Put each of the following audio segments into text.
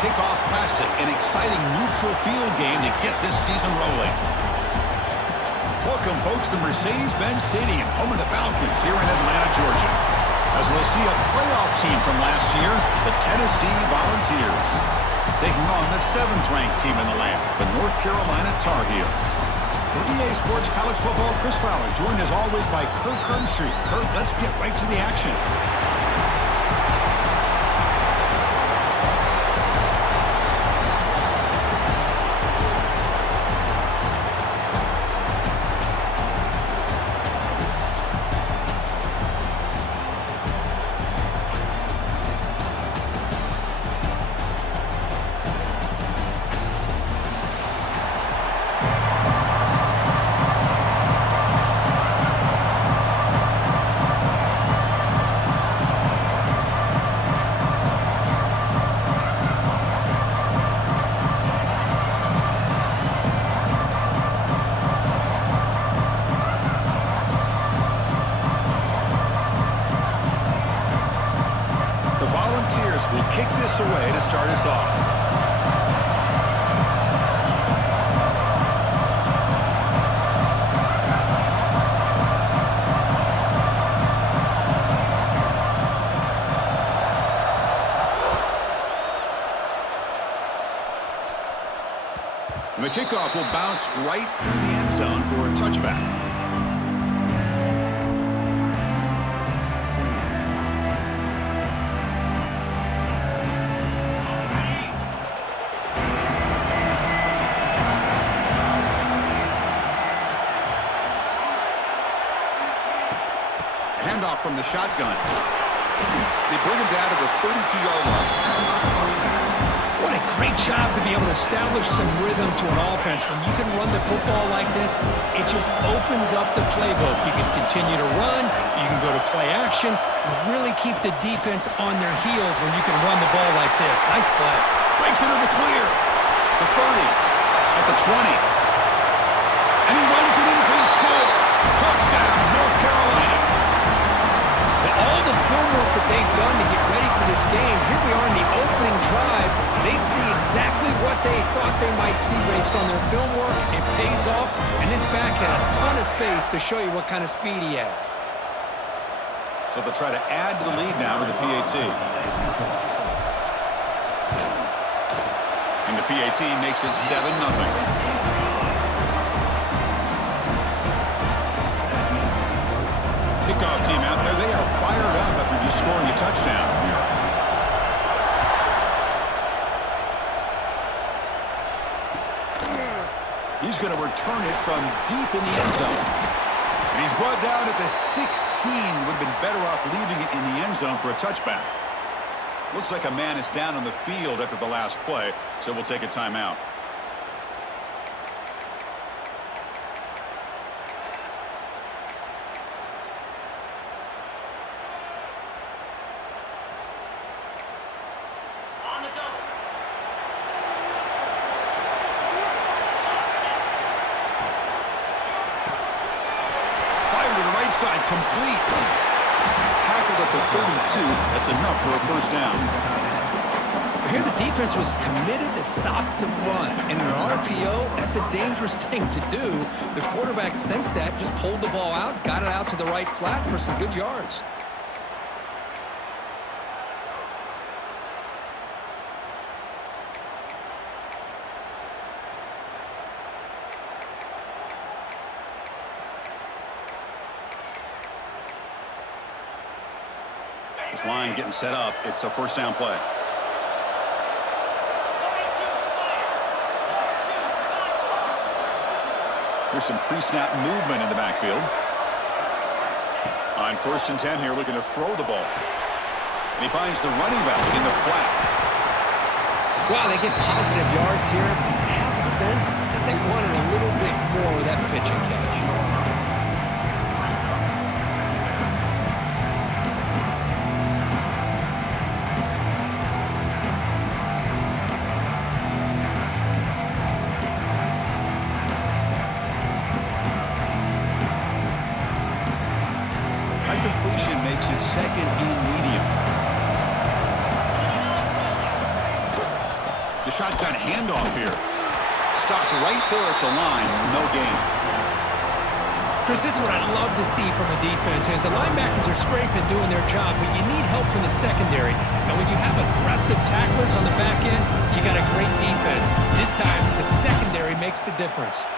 Kickoff Classic, an exciting neutral field game to get this season rolling. Welcome, folks, to Mercedes-Benz Stadium, home of the Falcons here in Atlanta, Georgia. As we'll see a playoff team from last year, the Tennessee Volunteers, taking on the 7th-ranked team in the land, the North Carolina Tar Heels. For EA Sports College Football, Chris Fowler, joined as always by Kirk Hermstreet. Kirk, let's get right to the action. Will kick this away to start us off. And the kickoff will bounce right through the end zone for a touchback. Handoff from the shotgun. They bring him down to the 32-yard line. What a great job to be able to establish some rhythm to an offense. When you can run the football like this, it just opens up the playbook. You can continue to run. You can go to play action. You really keep the defense on their heels when you can run the ball like this. Nice play. Breaks into the clear. The 30. At the 20. And he runs it in for the score. Touchdown, North Carolina. All the film work that they've done to get ready for this game, here we are in the opening drive. They see exactly what they thought they might see based on their film work. It pays off, and this back had a ton of space to show you what kind of speed he has. So they'll try to add to the lead now with the PAT. And the PAT makes it 7-0. Kickoff team out there, they are fired up after just scoring a touchdown. He's going to return it from deep in the end zone. And he's brought down at the 16. Would have been better off leaving it in the end zone for a touchback. Looks like a man is down on the field after the last play, so we'll take a timeout. Side complete. Tackled at the 32. That's enough for a first down. Here the defense was committed to stop the run. And in an RPO, that's a dangerous thing to do. The quarterback sensed that, just pulled the ball out, got it out to the right flat for some good yards. This line getting set up. It's a first down play. Here's some pre-snap movement in the backfield. On 1st and 10 here, looking to throw the ball. And he finds the running back in the flat. Wow, they get positive yards here. I have a sense that they wanted a little bit more with that pitch and catch. makes it second and medium. The shotgun handoff here. Stopped right there at the line. No gain. Chris, this is what I love to see from a defense is the linebackers are scraping, doing their job, but you need help from the secondary. And when you have aggressive tacklers on the back end, you got a great defense. This time, the secondary makes the difference.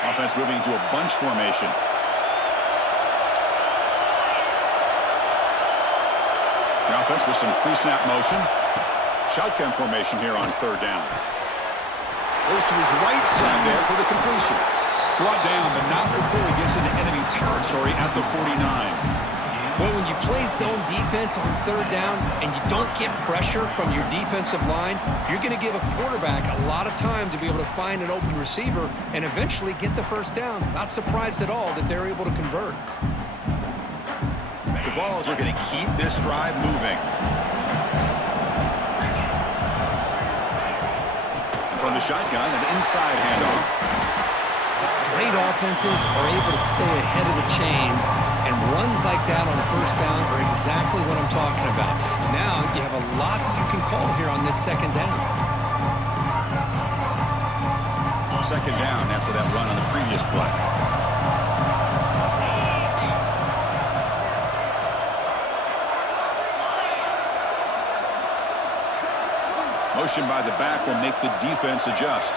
Offense moving to a bunch formation. The offense with some pre-snap motion. Shotgun formation here on third down. Goes to his right side there for the completion. Brought down, but not before he gets into enemy territory at the 49. Well, when you play zone defense on third down and you don't get pressure from your defensive line, you're going to give a quarterback a lot of time to be able to find an open receiver and eventually get the first down. Not surprised at all that they're able to convert. The Vols are going to keep this drive moving. From the shotgun, an inside handoff. Great offenses are able to stay ahead of the chains, and runs like that on first down are exactly what I'm talking about. Now you have a lot that you can call here on this second down. Second down after that run on the previous play. Motion by the back will make the defense adjust.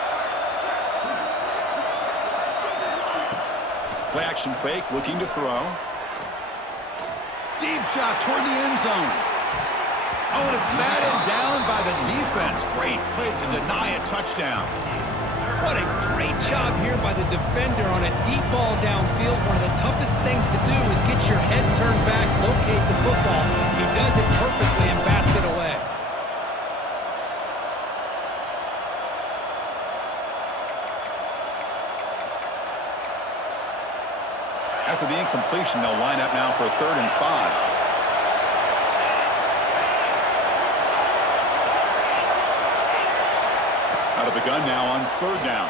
Play action fake, looking to throw. Deep shot toward the end zone. Oh, and it's batted down by the defense. Great play to deny a touchdown. What a great job here by the defender on a deep ball downfield. One of the toughest things to do is get your head turned back, locate the football. He does it perfectly and bats it away. After the incompletion, they'll line up now for 3rd and 5. Out of the gun now on 3rd down.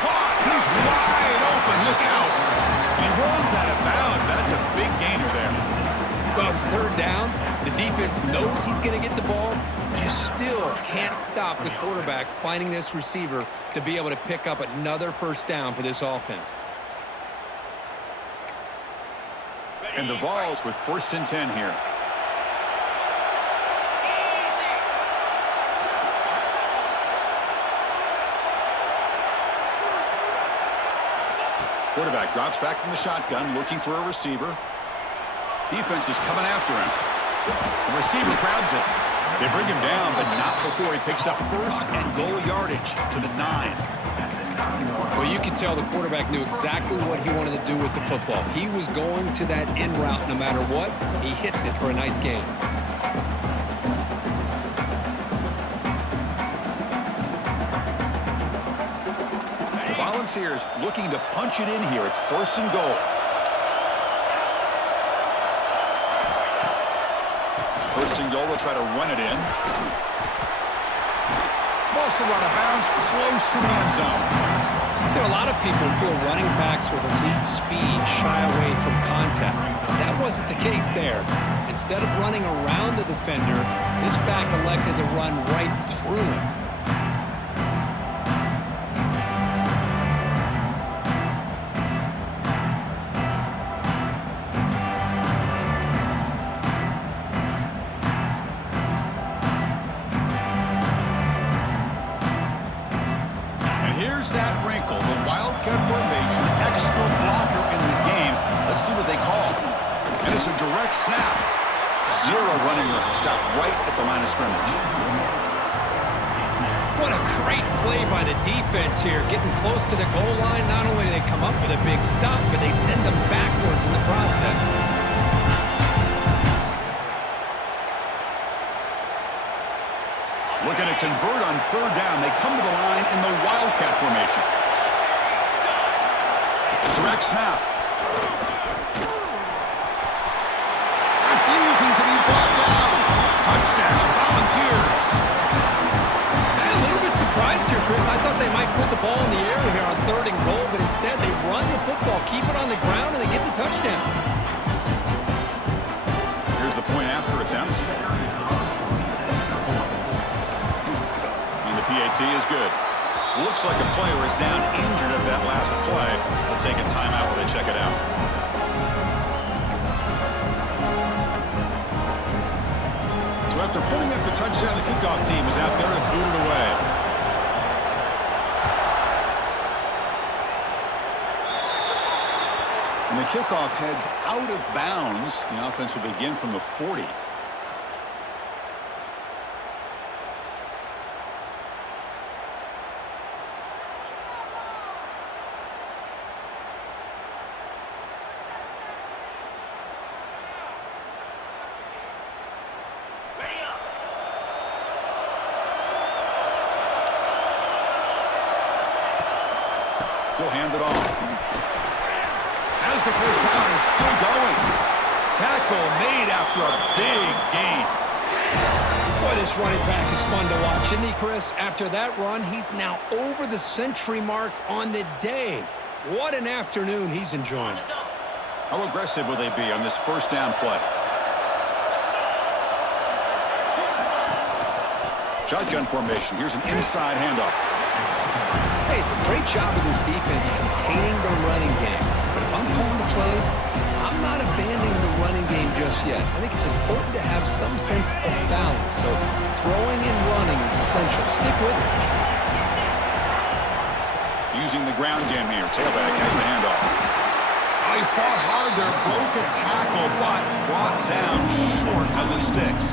Caught! He's wide open. Look out! And he runs out of bounds. That's a big gainer there. Well, it's 3rd down. The defense knows he's going to get the ball. You still can't stop the quarterback finding this receiver to be able to pick up another first down for this offense. And the Vols with 1st and 10 here. Quarterback drops back from the shotgun, looking for a receiver. Defense is coming after him. The receiver grabs it. They bring him down, but not before he picks up 1st and goal yardage to the 9. Well, you can tell the quarterback knew exactly what he wanted to do with the football. He was going to that in route no matter what. He hits it for a nice gain. The Volunteers looking to punch it in here. It's 1st and goal. 1st and goal, they'll try to run it in. Ball's still out of bounds, close to the end zone. There are a lot of people feel running backs with elite speed shy away from contact. That wasn't the case there. Instead of running around the defender, this back elected to run right through him. That wrinkle, the Wildcat formation, extra blocker in the game. Let's see what they call. And it's a direct snap. 0 running room. Stop right at the line of scrimmage. What a great play by the defense here. Getting close to the goal line, not only do they come up with a big stop, but they send them backwards in the process. Looking to convert on 3rd down. They come to the line in the Wildcat formation. Direct snap. Touchdown, Volunteers. I'm a little bit surprised here, Chris. I thought they might put the ball in the air here on 3rd and goal, but instead they run the football, keep it on the ground, and they get the touchdown. Here's the point after attempt. And the PAT is good. Looks like a player is down injured at that last play. They'll take a timeout while they check it out. So after putting up a touchdown, the kickoff team is out there to boot it away. And the kickoff heads out of bounds. The offense will begin from the 40. He'll hand it off. As the first down is still going. Tackle made after a big gain. Boy, this running back is fun to watch, isn't he, Chris? After that run, he's now over the century mark on the day. What an afternoon he's enjoying. How aggressive will they be on this first down play? Shotgun formation. Here's an inside handoff. Hey, it's a great job of this defense containing the running game. But if I'm calling the plays, I'm not abandoning the running game just yet. I think it's important to have some sense of balance. So throwing and running is essential. Stick with it. Using the ground game here. Tailback has the handoff. Oh, he fought hard there. Broke a tackle, but brought down short on the sticks.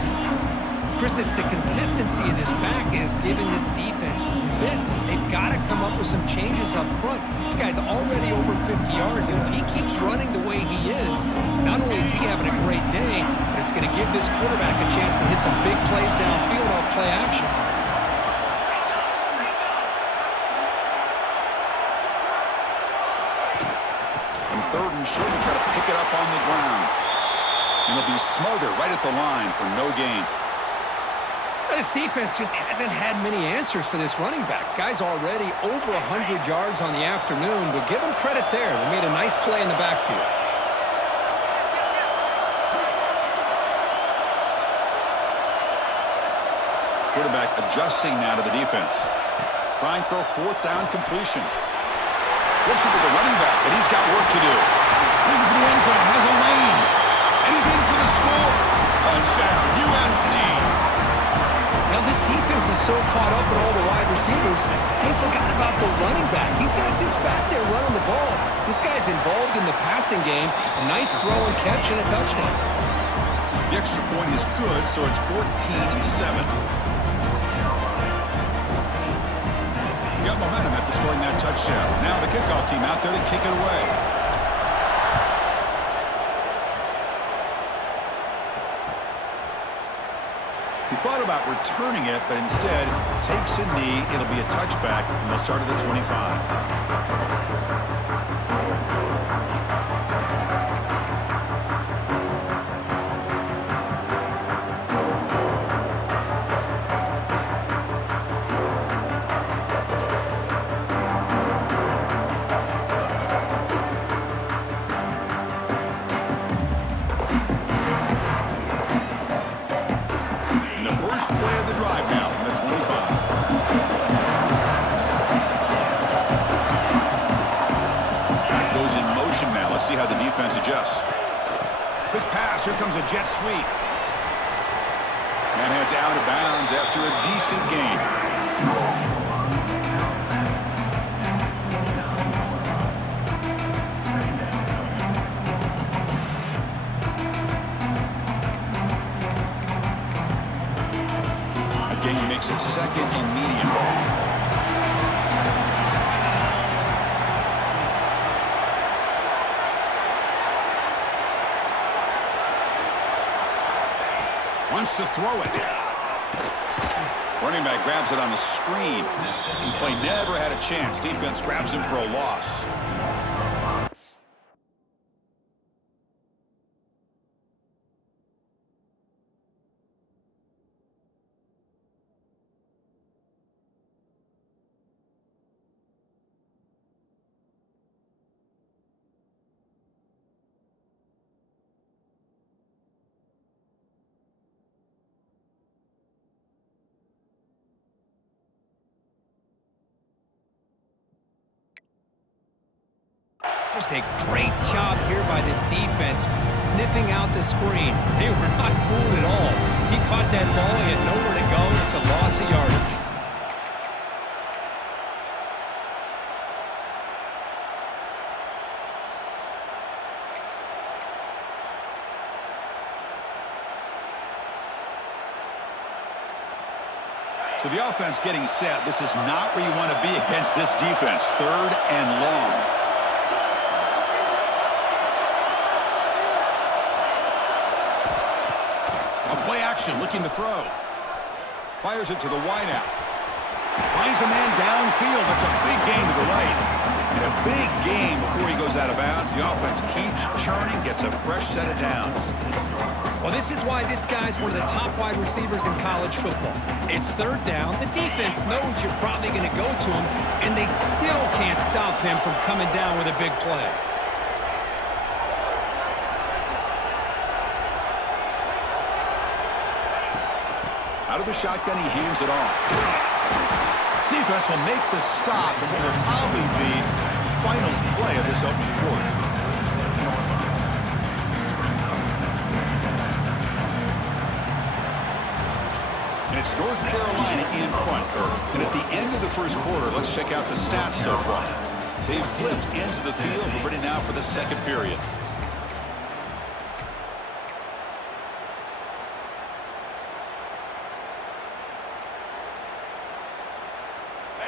Chris, it's the consistency of this back is giving this defense fits. They've got to come up with some changes up front. This guy's already over 50 yards, and if he keeps running the way he is, not only is he having a great day, but it's going to give this quarterback a chance to hit some big plays downfield off play action. And 3rd and short, they try to pick it up on the ground. And it'll be Smother right at the line for no gain. This defense just hasn't had many answers for this running back. Guy's already over 100 yards on the afternoon, but give him credit there. They made a nice play in the backfield. Quarterback adjusting now to the defense. Trying for a 4th down completion. Flips it to the running back, but he's got work to do. Looking for the end zone, has a lane. And he's in for the score. Touchdown, UNC. Now, this defense is so caught up in all the wide receivers, they forgot about the running back. He's not just back there running the ball. This guy's involved in the passing game. A nice throw and catch and a touchdown. The extra point is good, so it's 14-7. Got momentum after scoring that touchdown. Now the kickoff team out there to kick it away. He thought about returning it, but instead takes a knee. It'll be a touchback, and they'll start at the 25. See how the defense adjusts. Quick pass. Here comes a jet sweep. And heads out of bounds after a decent gain. A gain makes it 2nd and medium. Wants to throw it. Running back grabs it on the screen. And play never had a chance. Defense grabs him for a loss. Just a great job here by this defense, sniffing out the screen. They were not fooled at all. He caught that ball, he had nowhere to go, and it's a loss of yardage. So the offense getting set. This is not where you want to be against this defense. 3rd and long. A play action, looking to throw. Fires it to the wideout. Finds a man downfield. That's a big gain to the right. And a big gain before he goes out of bounds. The offense keeps churning, gets a fresh set of downs. Well, this is why this guy's one of the top wide receivers in college football. It's 3rd down. The defense knows you're probably going to go to him, and they still can't stop him from coming down with a big play. Out of the shotgun, he hands it off. Defense will make the stop, and what will probably be the final play of this opening quarter. And it's North Carolina in front. And at the end of the first quarter, let's check out the stats so far. They've flipped ends of the field. We're ready now for the second period.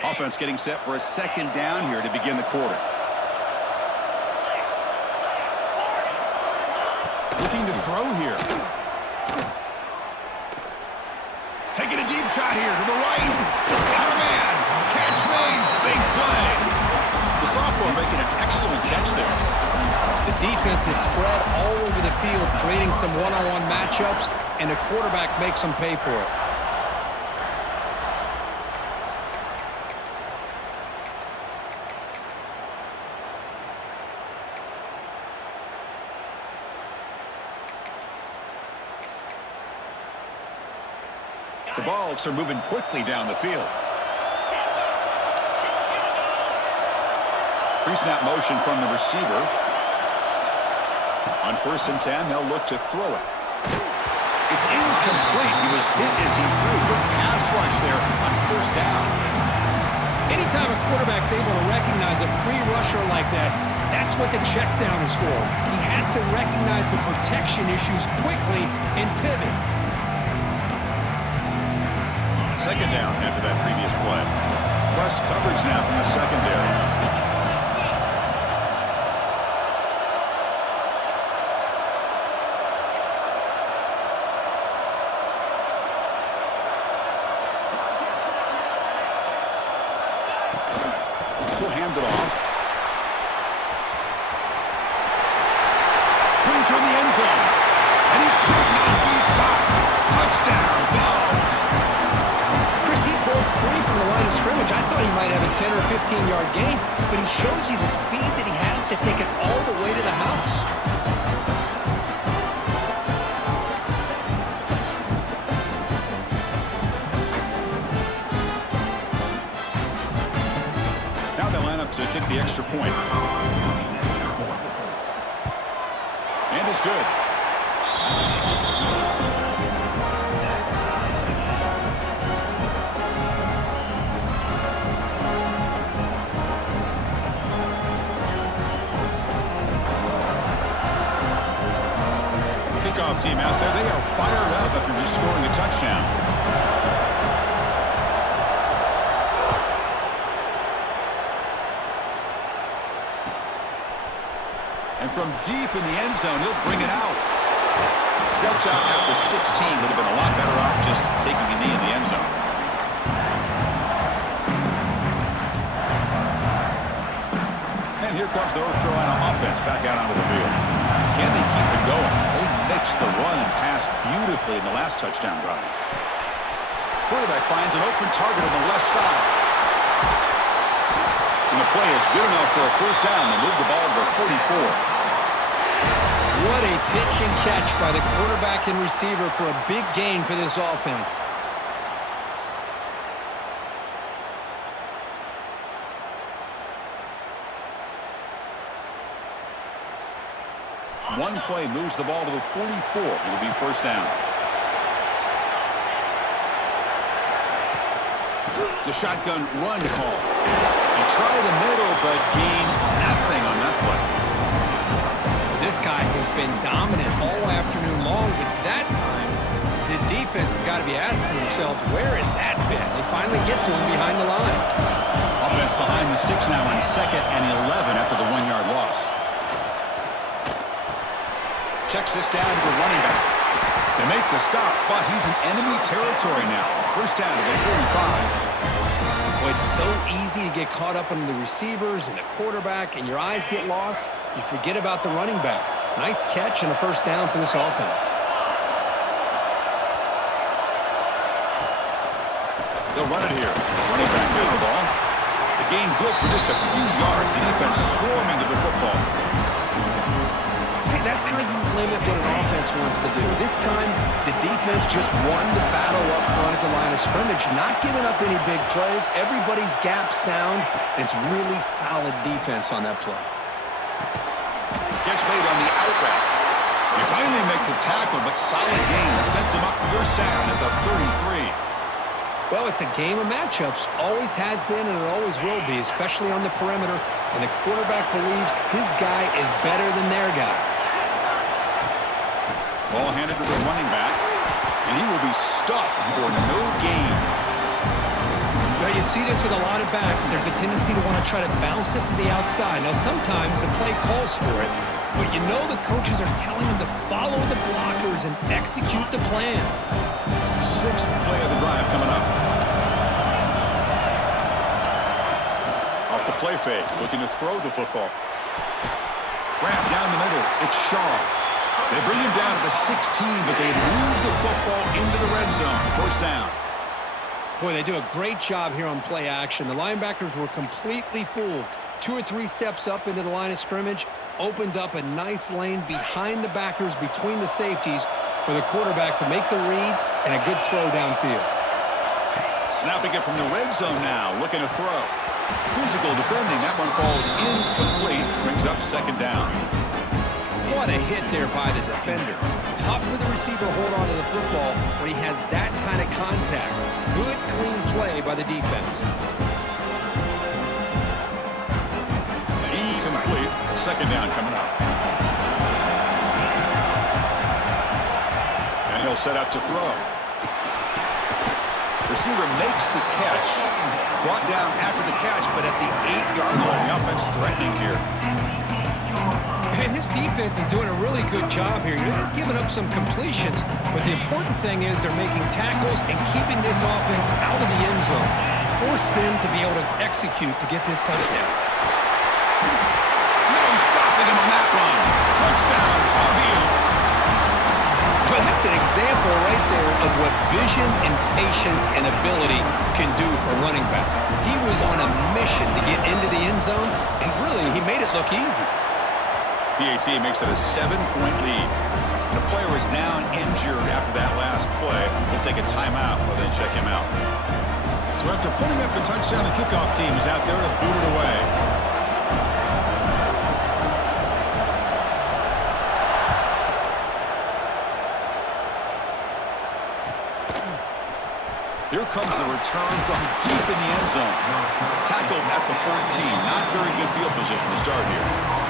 Offense getting set for a 2nd down here to begin the quarter. Looking to throw here. Taking a deep shot here to the right. Got a man. Catch made. Big play. The sophomore making an excellent catch there. The defense is spread all over the field, creating some one-on-one matchups, and the quarterback makes them pay for it. The balls are moving quickly down the field. Pre-snap motion from the receiver. On 1st and 10, they'll look to throw it. It's incomplete. He was hit as he threw. Good pass rush there on 1st down. Anytime a quarterback's able to recognize a free rusher like that, that's what the check down is for. He has to recognize the protection issues quickly and pivot. 2nd down after that previous play. Press coverage now from the secondary. He'll hand it off. Brings her in the end zone. And he could not be stopped. Touchdown, Vols. He broke free from the line of scrimmage. I thought he might have a 10 or 15-yard gain, but he shows you the speed that he has to take it all the way to the house. Now they line up to kick the extra point. And it's good. Kickoff team out there. They are fired up after just scoring a touchdown. And from deep in the end zone, he'll bring it out. Steps out at the 16. Would have been a lot better off just taking a knee in the end zone. And here comes the North Carolina offense back out onto the field. Can they keep it going? They mixed the run and pass beautifully in the last touchdown drive. Quarterback finds an open target on the left side. And the play is good enough for a 1st down to move the ball to the 44. What a pitch and catch by the quarterback and receiver for a big gain for this offense. One play moves the ball to the 44. It'll be first down. It's a shotgun run call. He tried the middle, but gained nothing on that play. This guy has been dominant all afternoon long, but that time, the defense has got to be asking themselves, where has that been? They finally get to him behind the line. Offense behind the 6 now on 2nd and 11 after the 1-yard loss. Checks this down to the running back. They make the stop, but he's in enemy territory now. First down to the 45. Well, it's so easy to get caught up in the receivers and the quarterback, and your eyes get lost. You forget about the running back. Nice catch and a first down for this offense. They'll run it here. Running back has the ball. The gain good for just a few yards. The defense swarming to the football. See, that's how you limit what an offense wants to do. This time, the defense just won the battle up front at the line of scrimmage, not giving up any big plays. Everybody's gap sound. It's really solid defense on that play. Catch made on the out route. They finally make the tackle, but solid gain sends him up first down at the 33. Well, it's a game of matchups. Always has been, and it always will be, especially on the perimeter. And the quarterback believes his guy is better than their guy. Ball handed to the running back, and he will be stuffed for no gain. Now, you see this with a lot of backs. There's a tendency to want to try to bounce it to the outside. Now, sometimes the play calls for it, but you know the coaches are telling them to follow the blockers and execute the plan. 6th play of the drive coming up. Off the play fake, looking to throw the football. Grab down the middle. It's Shaw. They bring him down to the 16, but they move the football into the red zone. First down. Boy, they do a great job here on play action. The linebackers were completely fooled. 2 or 3 steps up into the line of scrimmage, opened up a nice lane behind the backers, between the safeties, for the quarterback to make the read and a good throw downfield. Snapping it from the red zone now, looking to throw. Physical defending. That one falls incomplete. Brings up second down. What a hit there by the defender. Tough for the receiver to hold on to the football when he has that kind of contact. Good, clean play by the defense. Incomplete. Second down coming up. And he'll set up to throw. Receiver makes the catch. Brought down after the catch, but at the 8-yard line. The offense threatening here. And his defense is doing a really good job here. They're giving up some completions, but the important thing is they're making tackles and keeping this offense out of the end zone. Force him to be able to execute to get this touchdown. No stopping him on that run. Touchdown, Tar Heels. Well, that's an example right there of what vision and patience and ability can do for a running back. He was on a mission to get into the end zone, and really, he made it look easy. PAT makes it a 7-point lead. And a player was down injured after that last play. He'll take a timeout while they check him out. So after putting up the touchdown, the kickoff team is out there to boot it away. Here comes the return from deep in the end zone. Tackled at the 14. Not very good field position to start here.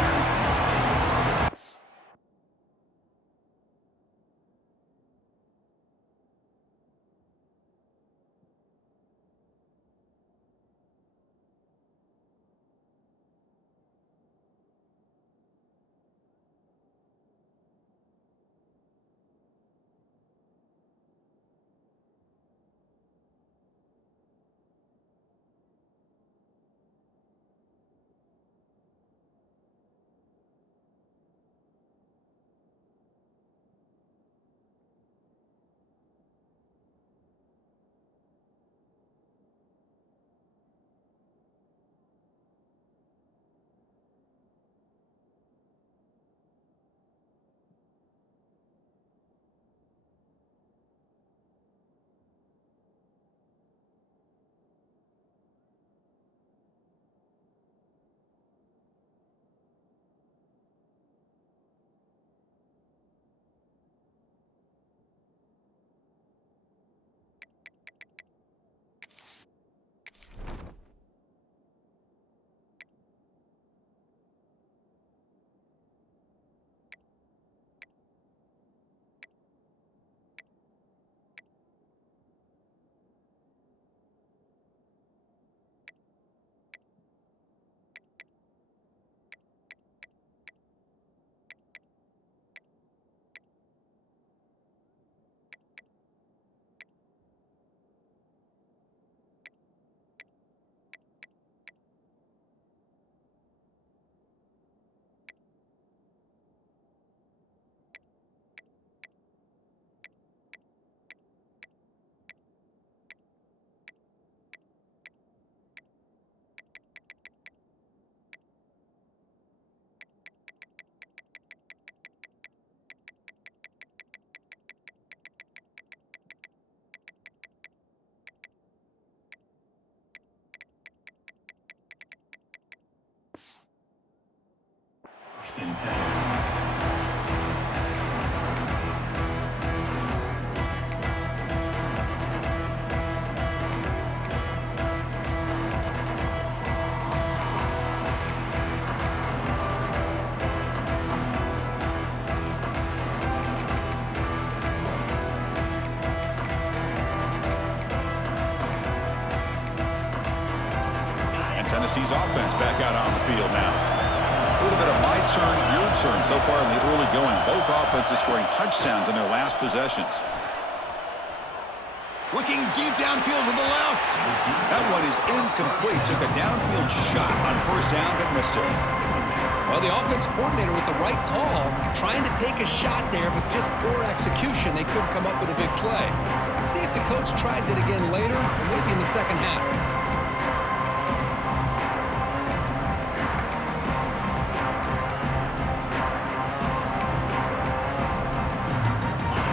Tennessee's offense back out on the field now. A little bit of my turn, your turn so far in the early going. Both offenses scoring touchdowns in their last possessions. Looking deep downfield to the left. That one is incomplete. Took a downfield shot on first down, but missed it. Well, the offense coordinator with the right call, trying to take a shot there, but just poor execution. They couldn't come up with a big play. Let's see if the coach tries it again later, or maybe in the second half.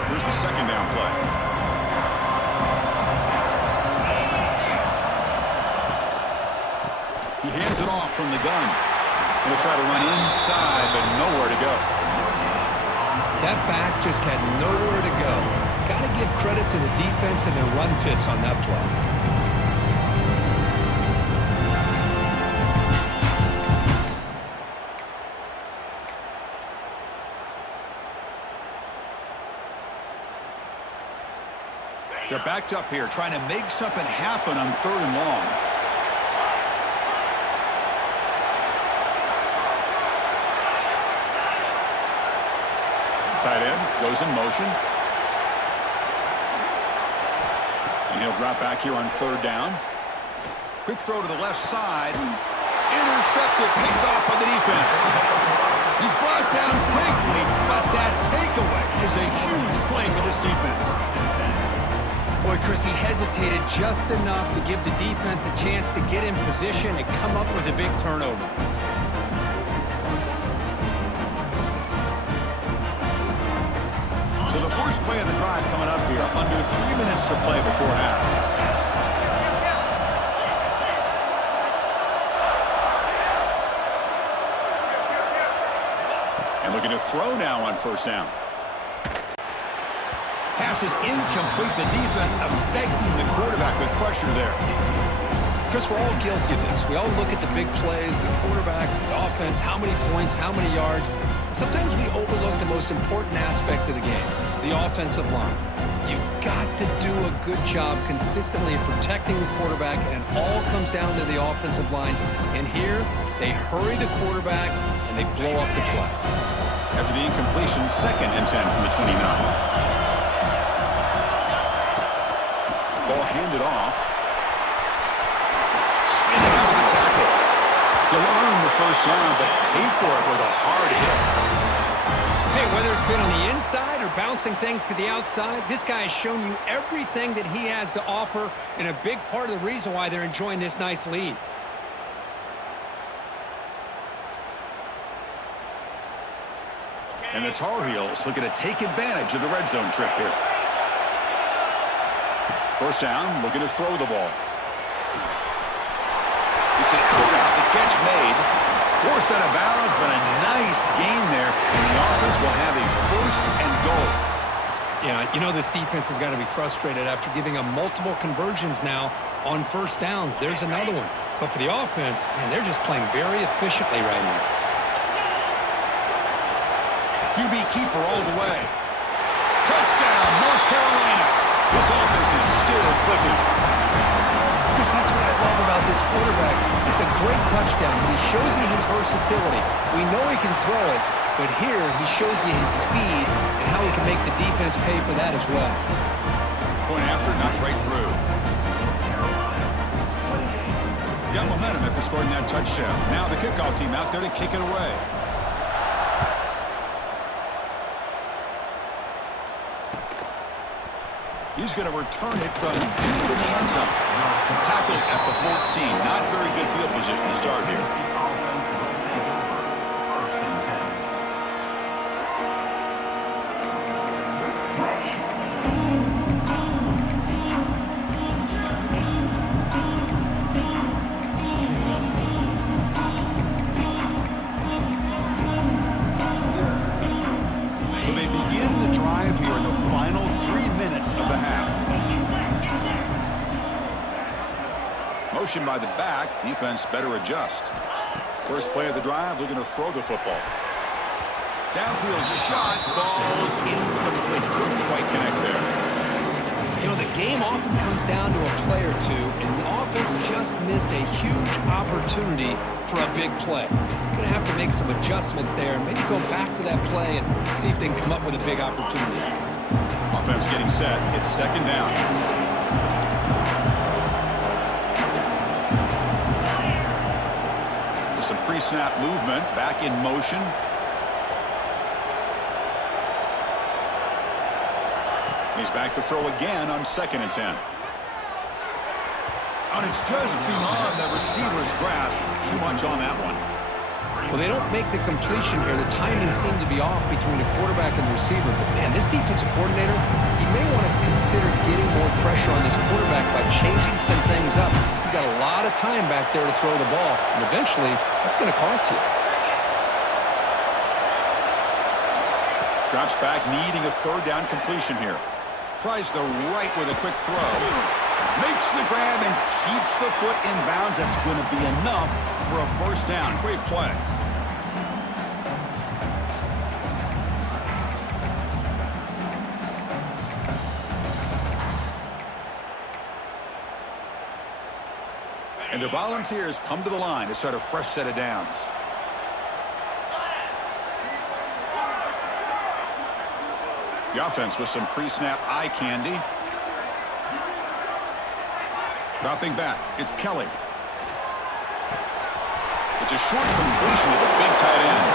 Here's the second down play. He hands it off from the gun. Going to try to run inside, but nowhere to go. That back just had nowhere to go. Got to give credit to the defense and their run fits on that play. They're backed up here, trying to make something happen on 3rd and long. Tight end goes in motion. And he'll drop back here on 3rd down. Quick throw to the left side. Intercepted, picked off by the defense. He's brought down quickly, but that takeaway is a huge play for this defense. Boy, Chris, he hesitated just enough to give the defense a chance to get in position and come up with a big turnover. So the first play of the drive coming up here, under 3 minutes to play before half. And looking to throw now on first down. Pass is incomplete. The defense affecting the quarterback with pressure there. Chris, we're all guilty of this. We all look at the big plays, the quarterbacks, the offense, how many points, how many yards. And sometimes we overlook the most important aspect of the game, the offensive line. You've got to do a good job consistently of protecting the quarterback, and it all comes down to the offensive line. And here, they hurry the quarterback, and they blow up the play. After the incompletion, 2nd and 10 from the 29. Ball handed off. Spinning out of the tackle. You'll earn the first down, but paid for it with a hard hit. Hey, whether it's been on the inside or bouncing things to the outside, this guy has shown you everything that he has to offer, and a big part of the reason why they're enjoying this nice lead. And the Tar Heels looking to take advantage of the red zone trip here. First down, looking to throw the ball. It's an out, the catch made. Forced out of bounds, but a nice gain there, and the offense will have a 1st and goal. Yeah, you know this defense has got to be frustrated after giving them multiple conversions now on first downs. There's another one. But for the offense, man, they're just playing very efficiently right now. QB keeper all the way. Touchdown, North Carolina. This offense is still clicking. Chris, that's what I love about this quarterback. It's a great touchdown, but he shows you his versatility. We know he can throw it, but here he shows you his speed and how he can make the defense pay for that as well. Point after, knocked right through. Got momentum after scoring that touchdown. Now the kickoff team out there to kick it away. He's going to return it from deep in the end zone. Tackled at the 14. Not very good field position to start here. So they begin the drive here in the final 3 minutes of the half. Motion by the back. Defense better adjust. First play of the drive, looking to throw the football. Downfield shot falls incomplete. Couldn't quite connect there. You know, the game often comes down to a play or two, and the offense just missed a huge opportunity for a big play. Going to have to make some adjustments there and maybe go back to that play and see if they can come up with a big opportunity. Offense getting set. It's second down. There's some pre-snap movement. Back in motion. He's back to throw again on 2nd and 10. And it's just beyond the receiver's grasp. Too much on that one. Well, they don't make the completion here. The timing seemed to be off between the quarterback and the receiver. But, man, this defensive coordinator, he may want to consider getting more pressure on this quarterback by changing some things up. You got a lot of time back there to throw the ball, and eventually that's going to cost you. Drops back, needing a 3rd down completion here. Tries the right with a quick throw. Makes the grab and keeps the foot in bounds. That's going to be enough for a 1st down. Great play. And the Volunteers come to the line to start a fresh set of downs. The offense with some pre-snap eye candy. Dropping back, it's Kelly. It's a short completion to the big tight end.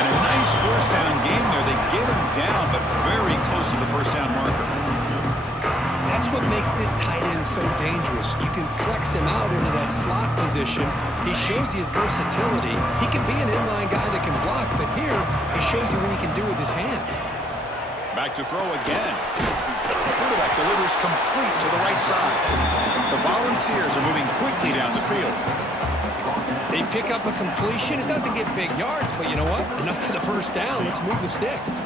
And a nice 1st down gain there. They get him down, but very close to the 1st down marker. That's what makes this tight end so dangerous. You can flex him out into that slot position. He shows you his versatility. He can be an inline guy that can block, but here he shows you what he can do with his hands. Back to throw again. The quarterback delivers complete to the right side. The Volunteers are moving quickly down the field. They pick up a completion. It doesn't get big yards, but you know what? Enough for the 1st down. Let's move the sticks.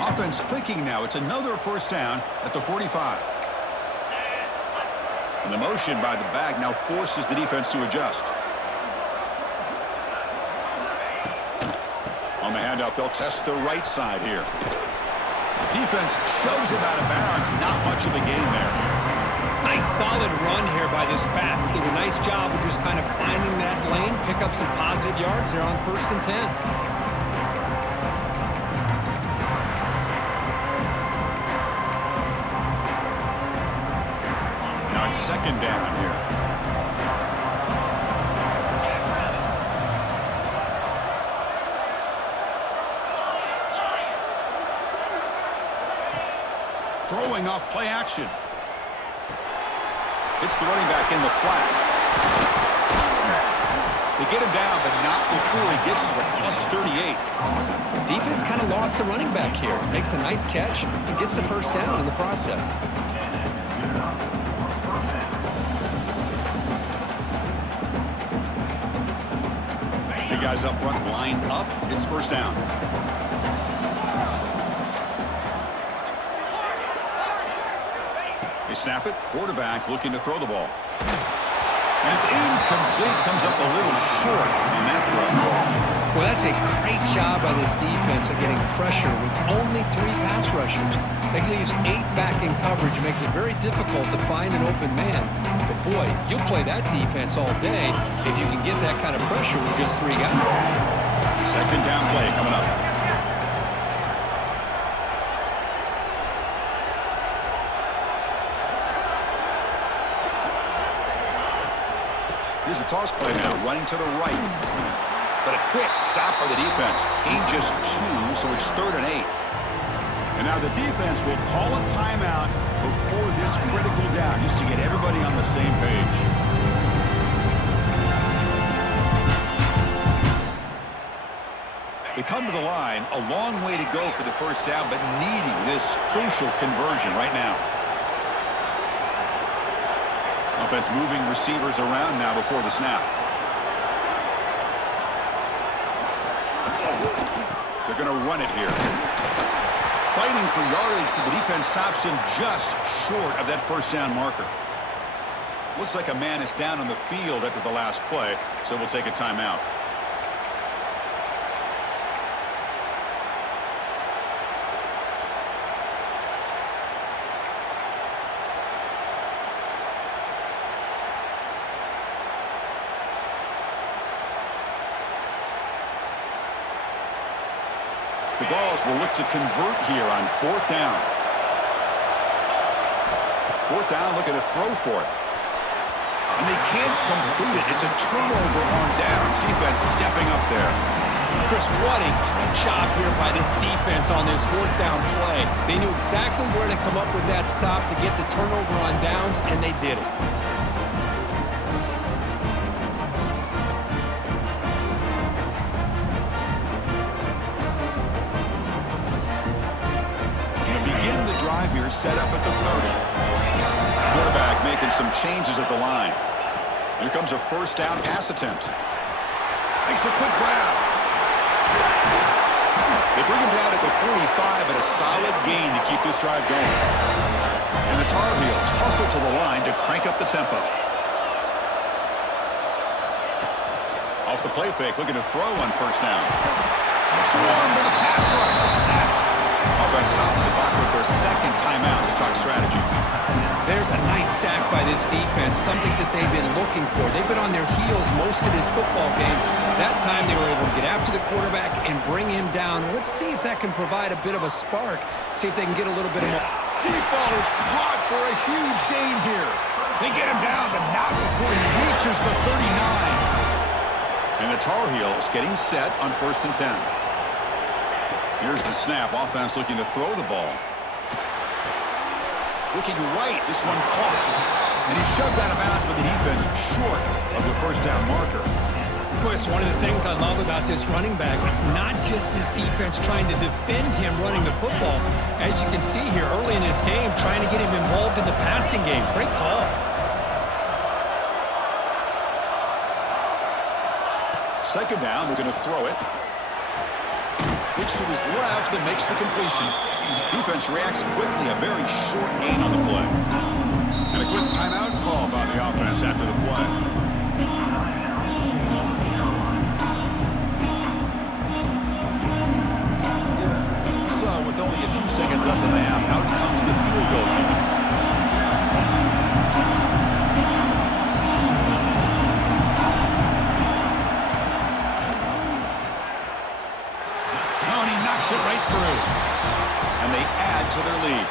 Offense clicking now. It's another 1st down at the 45. And the motion by the back now forces the defense to adjust. On the handoff, they'll test the right side here. Defense shoves him out of bounds. Not much of a gain there. Nice solid run here by this back. Did a nice job of just kind of finding that lane, pick up some positive yards there on 1st and 10. Now it's 2nd down here. Throwing off play action. Hits the running back in the flat. They get him down, but not before he gets to the +38. Defense kind of lost a running back here. Makes a nice catch and gets the 1st down in the process. The guys up front lined up. It's 1st down. They snap it. Quarterback looking to throw the ball. And it's incomplete. Comes up a little short on that run. Well, that's a great job by this defense of getting pressure with only 3 pass rushers. That leaves 8 back in coverage. It makes it very difficult to find an open man. But, boy, you'll play that defense all day if you can get that kind of pressure with just 3 guys. 2nd down play coming up. Here's the toss play now, running to the right. But a quick stop by the defense. Gain just 2, so it's 3rd and 8. And now the defense will call a timeout before this critical down, just to get everybody on the same page. They come to the line, a long way to go for the 1st down, but needing this crucial conversion right now. Offense moving receivers around now before the snap. They're going to run it here. Fighting for yardage, but the defense stops him just short of that 1st down marker. Looks like a man is down on the field after the last play, so we'll take a timeout. The Vols will look to convert here on 4th down. 4th down, looking to throw for it. And they can't complete it. It's a turnover on downs. Defense stepping up there. Chris, what a great job here by this defense on this 4th down play. They knew exactly where to come up with that stop to get the turnover on downs, and they did it. Going to begin the drive here, set up at the 30. Quarterback making some changes at the line. Here comes a 1st down pass attempt. Makes a quick grab. They bring him down at the 45, but a solid gain to keep this drive going. And the Tar Heels hustle to the line to crank up the tempo. Off the play fake, looking to throw on 1st down. Swarm with a pass rush, a sack. Offense stops the clock with their 2nd timeout to talk strategy. There's a nice sack by this defense, something that they've been looking for. They've been on their heels most of this football game. That time they were able to get after the quarterback and bring him down. Let's see if that can provide a bit of a spark. See if they can get a little bit of more. Deep ball is caught for a huge gain here. They get him down, but not before he reaches the 39. And the Tar Heels getting set on 1st and 10. Here's the snap. Offense looking to throw the ball. Looking right, this one caught. And he shoved out of bounds, but the defense short of the 1st down marker. Boy, it's one of the things I love about this running back. It's not just this defense trying to defend him running the football. As you can see here early in this game, trying to get him involved in the passing game. Great call. Second down, they're going to throw it. Looks to his left and makes the completion. Defense reacts quickly, a very short gain on the play. And a quick timeout call by the offense after the play. So, with only a few seconds left in the half, out comes the field goal unit. It right through. And they add to their lead.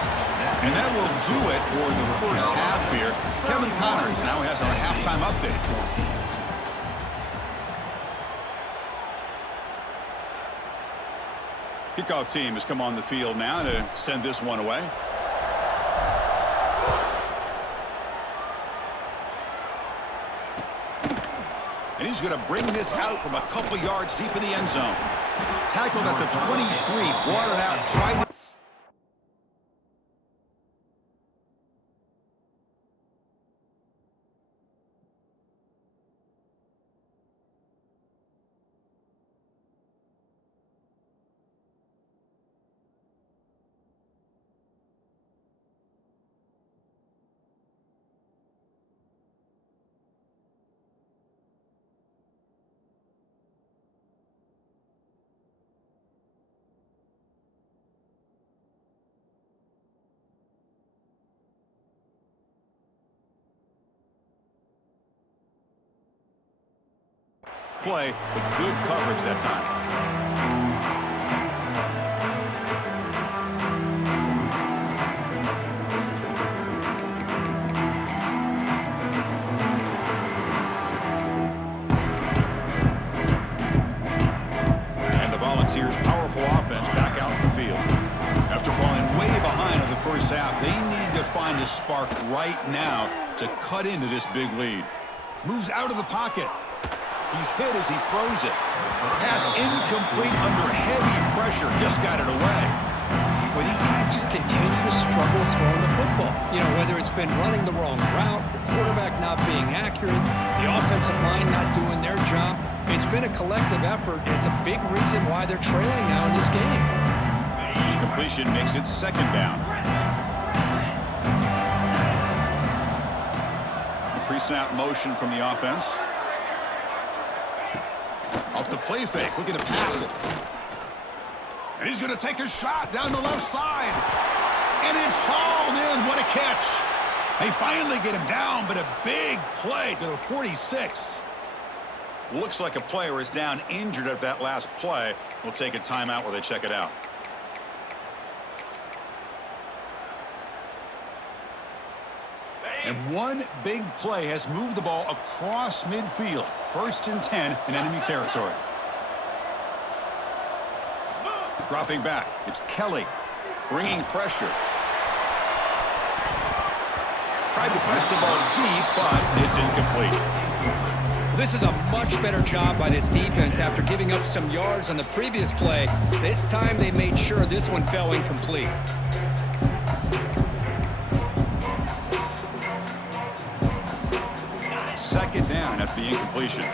And that will do it for the 1st half here. Kevin Connors now has our halftime update. Kickoff team has come on the field now to send this one away. And he's going to bring this out from a couple yards deep in the end zone. Tackled at the 23, brought it out, tried to... play, but good coverage that time. And the Volunteers' powerful offense back out in the field. After falling way behind in the 1st half, they need to find a spark right now to cut into this big lead. Moves out of the pocket. He's hit as he throws it. Pass incomplete under heavy pressure. Just got it away. Well, these guys just continue to struggle throwing the football. You know, whether it's been running the wrong route, the quarterback not being accurate, the offensive line not doing their job. It's been a collective effort. It's a big reason why they're trailing now in this game. The completion makes it 2nd down. A pre-snap motion from the offense. Off the play fake, looking to pass it. And he's going to take a shot down the left side. And it's hauled in. What a catch. They finally get him down, but a big play to the 46. Looks like a player is down injured at that last play. We'll take a timeout while they check it out. And one big play has moved the ball across midfield. 1st and 10 in enemy territory. Dropping back. It's Kelly bringing pressure. Tried to press the ball deep, but it's incomplete. This is a much better job by this defense after giving up some yards on the previous play. This time they made sure this one fell incomplete. Second down after the incompletion.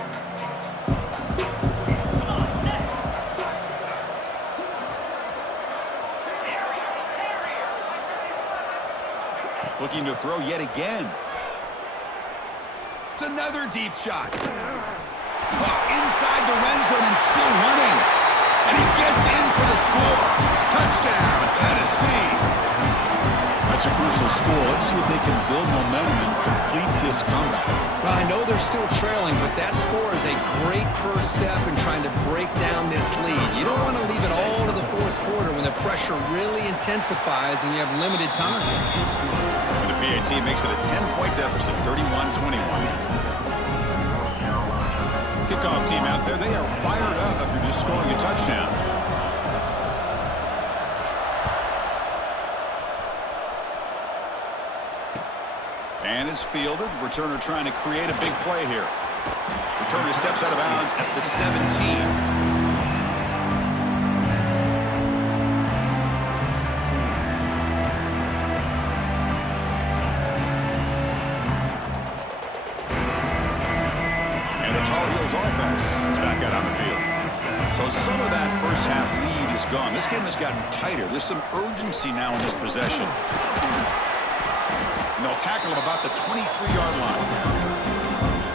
Looking to throw yet again. It's another deep shot. Inside the red zone and still running. And he gets in for the score. Touchdown, Tennessee. That's a crucial score. Let's see if they can build momentum and complete this comeback. Well, I know they're still trailing, but that score is a great first step in trying to break down this lead. You don't want to leave it all to the fourth quarter when the pressure really intensifies and you have limited time. And the PAT makes it a 10-point deficit, 31-21. Kickoff team out there, they are fired up after just scoring a touchdown. And it's fielded. Returner trying to create a big play here. Returner steps out of bounds at the 17. And the Tar Heels offense is back out on the field. So some of that first half lead is gone. This game has gotten tighter. There's some urgency now in this possession. And they'll tackle him about the 23-yard line.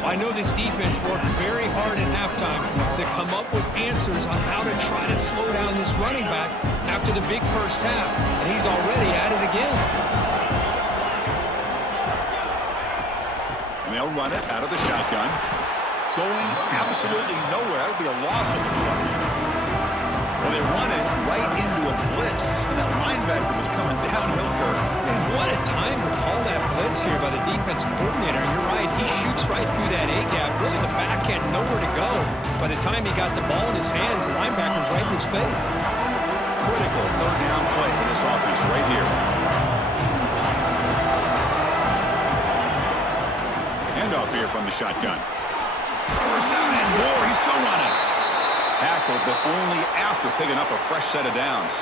I know this defense worked very hard at halftime to come up with answers on how to try to slow down this running back after the big first half, and he's already at it again. And they'll run it out of the shotgun. Going absolutely nowhere. That would be a loss of the play. Well, they run it right into a blitz, and that linebacker was coming downhill curve. Man, what a time to call that blitz here by the defensive coordinator. You're right, he shoots right through that A-gap. Really, the back had nowhere to go. By the time he got the ball in his hands, the linebacker's right in his face. Critical third down play for this offense right here. Handoff here from the shotgun. First down and more. He's still running. Tackled, but only after picking up a fresh set of downs.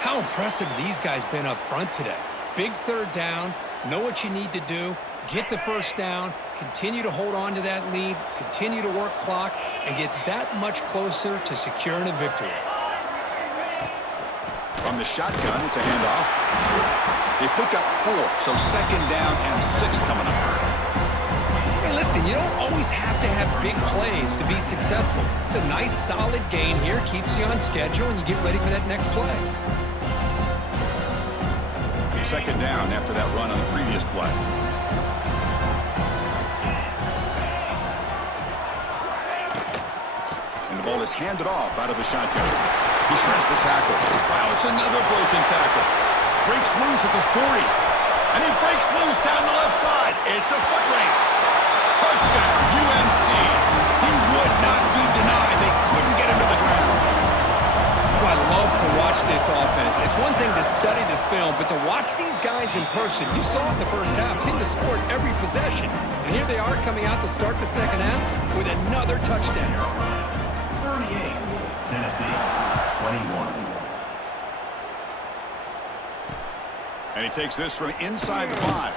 How impressive these guys been up front today. Big third down, know what you need to do, get the first down, continue to hold on to that lead, continue to work clock, and get that much closer to securing a victory. From the shotgun, it's a handoff. They pick up 4, so second down and 6 coming up. Hey, listen, you don't always have to have big plays to be successful. It's a nice, solid gain here, keeps you on schedule, and you get ready for that next play. Second down after that run on the previous play. And the ball is handed off out of the shotgun. He shreds the tackle. Wow, it's another broken tackle. Breaks loose at the 40. And he breaks loose down the left side. It's a foot race. Touchdown, UNC. He would not be denied. They couldn't get him to the ground. I love to watch this offense. It's one thing to study the film, but to watch these guys in person, you saw it in the first half, seemed to score every possession. And here they are coming out to start the second half with another touchdown. 38, Tennessee, 21. And he takes this from inside the 5.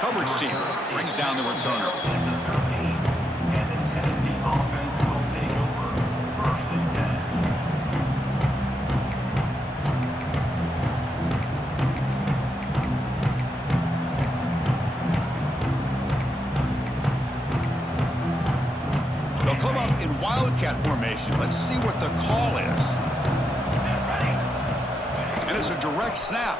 Coverage team brings down the returner. And the Tennessee offense will take over 1st and 10. They'll come up in wildcat formation. Let's see what the call is. And it's a direct snap.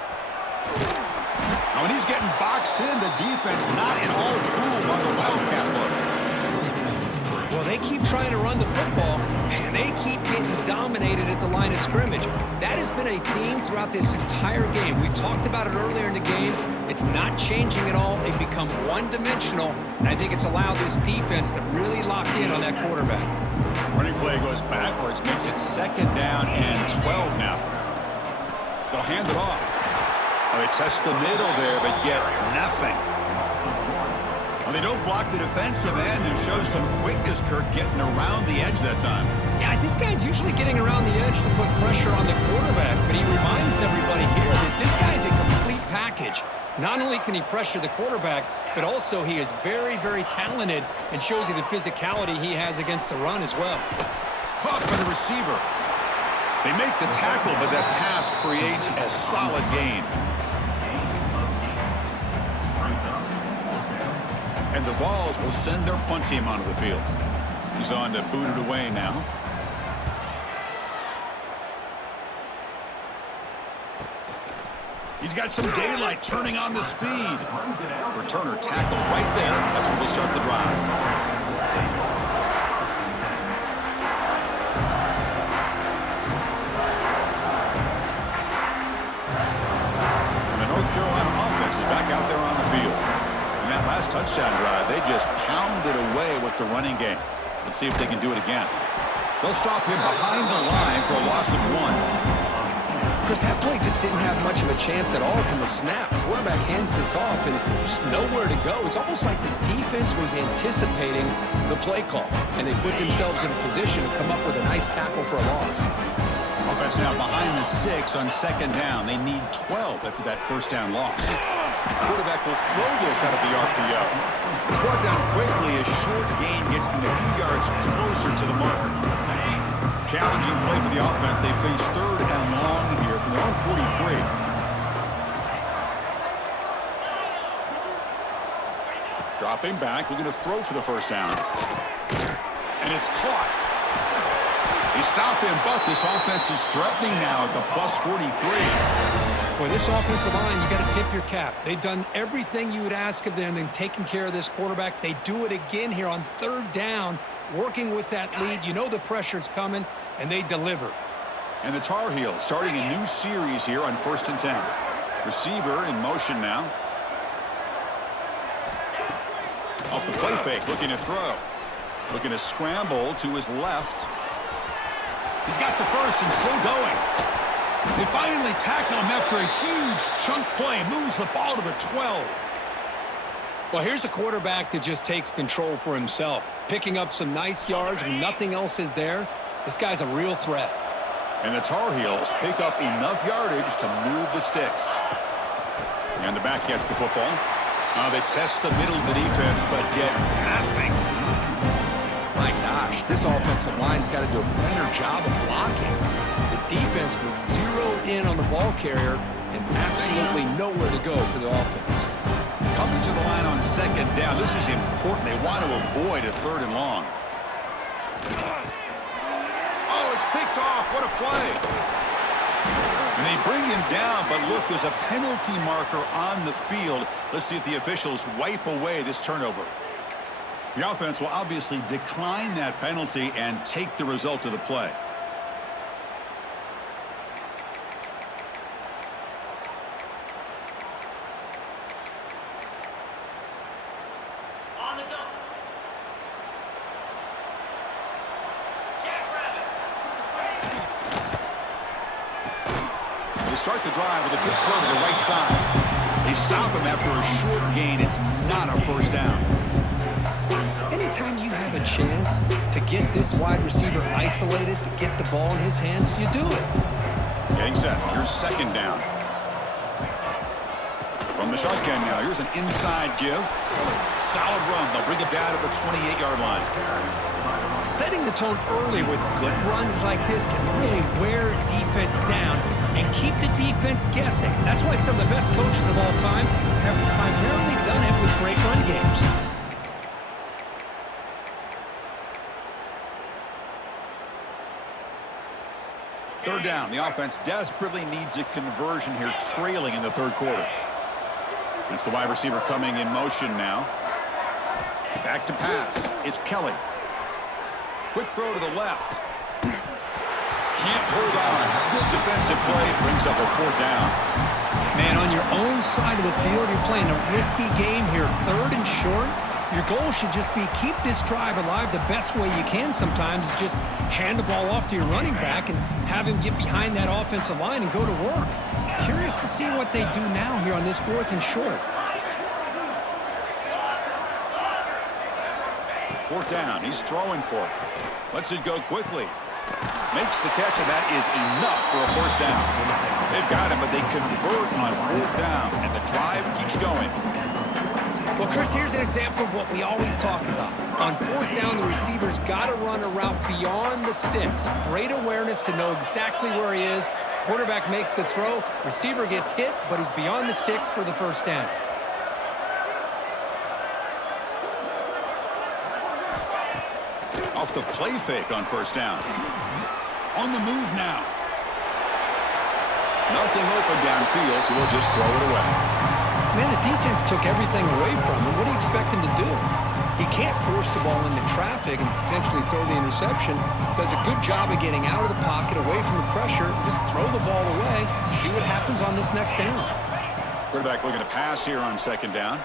Now, when he's getting boxed in, the defense not at all fooled by the wildcat look. dominated at the line of scrimmage. That has been a theme throughout this entire game. We've talked about it earlier in the game. It's not changing at all. They've become one-dimensional, and I think it's allowed this defense to really lock in on that quarterback. Running play goes backwards, makes it 2nd down and 12 now. They'll hand it off. Well, they test the middle there, but get nothing. Well, they don't block the defensive end and show some quickness, Kirk, getting around the edge that time. Yeah, this guy's usually getting around the edge to put pressure on the quarterback, but he reminds everybody here that this guy's a complete package. Not only can he pressure the quarterback, but also he is very, very talented and shows you the physicality he has against the run as well. Caught by the receiver. They make the tackle, but that pass creates a solid gain. And the Vols will send their punt team onto the field. He's on to boot it away now. He's got some daylight turning on the speed. Returner tackle right there. That's where they'll start the drive. And the North Carolina offense is back out there on the field. In that last touchdown drive, they just pounded away with the running game. Let's see if they can do it again. They'll stop him behind the line for a loss of 1. Chris, that play just didn't have much of a chance at all from the snap. The quarterback hands this off and there's nowhere to go. It's almost like the defense was anticipating the play call, and they put themselves in a position to come up with a nice tackle for a loss. Offense now behind the 6 on 2nd down. They need 12 after that 1st down loss. Quarterback will throw this out of the RPO. It's brought down quickly as short gain gets them a few yards closer to the marker. Challenging play for the offense. They face 3rd and long here from their own 43. Dropping back, looking to throw for the 1st down. And it's caught. They stop him, but this offense is threatening now at the plus 43. Boy, this offensive line, you got to tip your cap. They've done everything you would ask of them in taking care of this quarterback. They do it again here on 3rd down, working with that lead. You know the pressure's coming, and they deliver. And the Tar Heels starting a new series here on 1st and 10. Receiver in motion now. Off the play fake, looking to throw. Looking to scramble to his left. He's got the 1st and still going. They finally tackle him after a huge chunk play. Moves the ball to the 12. Well, here's a quarterback that just takes control for himself. Picking up some nice yards when nothing else is there. This guy's a real threat. And the Tar Heels pick up enough yardage to move the sticks. And the back gets the football. They test the middle of the defense, but get nothing. My gosh, this offensive line's got to do a better job of blocking. The defense was zeroed in on the ball carrier and absolutely nowhere to go for the offense. Coming to the line on 2nd down. This is important. They want to avoid a 3rd and long. Oh, it's picked off. What a play. And they bring him down, but look, there's a penalty marker on the field. Let's see if the officials wipe away this turnover. The offense will obviously decline that penalty and take the result of the play. On the double. They start the drive with a good throw to the right side. They stop him after a short gain. It's not a 1st down. Anytime you have a chance to get this wide receiver isolated, to get the ball in his hands, you do it. Getting set. Here's 2nd down. From the shotgun now, here's an inside give. Solid run. They'll bring it down to the 28-yard line. Setting the tone early with good runs like this can really wear a defense down and keep the defense guessing. That's why some of the best coaches of all time have primarily done it with great run games. Third down. The offense desperately needs a conversion here, trailing in the 3rd quarter. It's the wide receiver coming in motion now. Back to pass. It's Kelly. Quick throw to the left. can't hold on. Good defensive play brings up a 4th down. Man, on your own side of the field, you're playing a risky game here. 3rd and short. Your goal should just be keep this drive alive the best way you can sometimes is just hand the ball off to your running back and have him get behind that offensive line and go to work. Curious to see what they do now here on this 4th and short. 4th down. He's throwing for it. Lets it go quickly. Makes the catch, and that is enough for a 1st down. They've got him, but they convert on 4th down, and the drive keeps going. Well, Chris, here's an example of what we always talk about. On 4th down, the receiver's got to run a route beyond the sticks. Great awareness to know exactly where he is. Quarterback makes the throw. Receiver gets hit, but he's beyond the sticks for the 1st down. Off the play fake on 1st down. On the move now. Nothing open downfield, so we'll just throw it away. Man, the defense took everything away from him. What do you expect him to do? He can't force the ball into traffic and potentially throw the interception. Does a good job of getting out of the pocket, away from the pressure. Just throw the ball away. See what happens on this next down. Quarterback looking to pass here on 2nd down.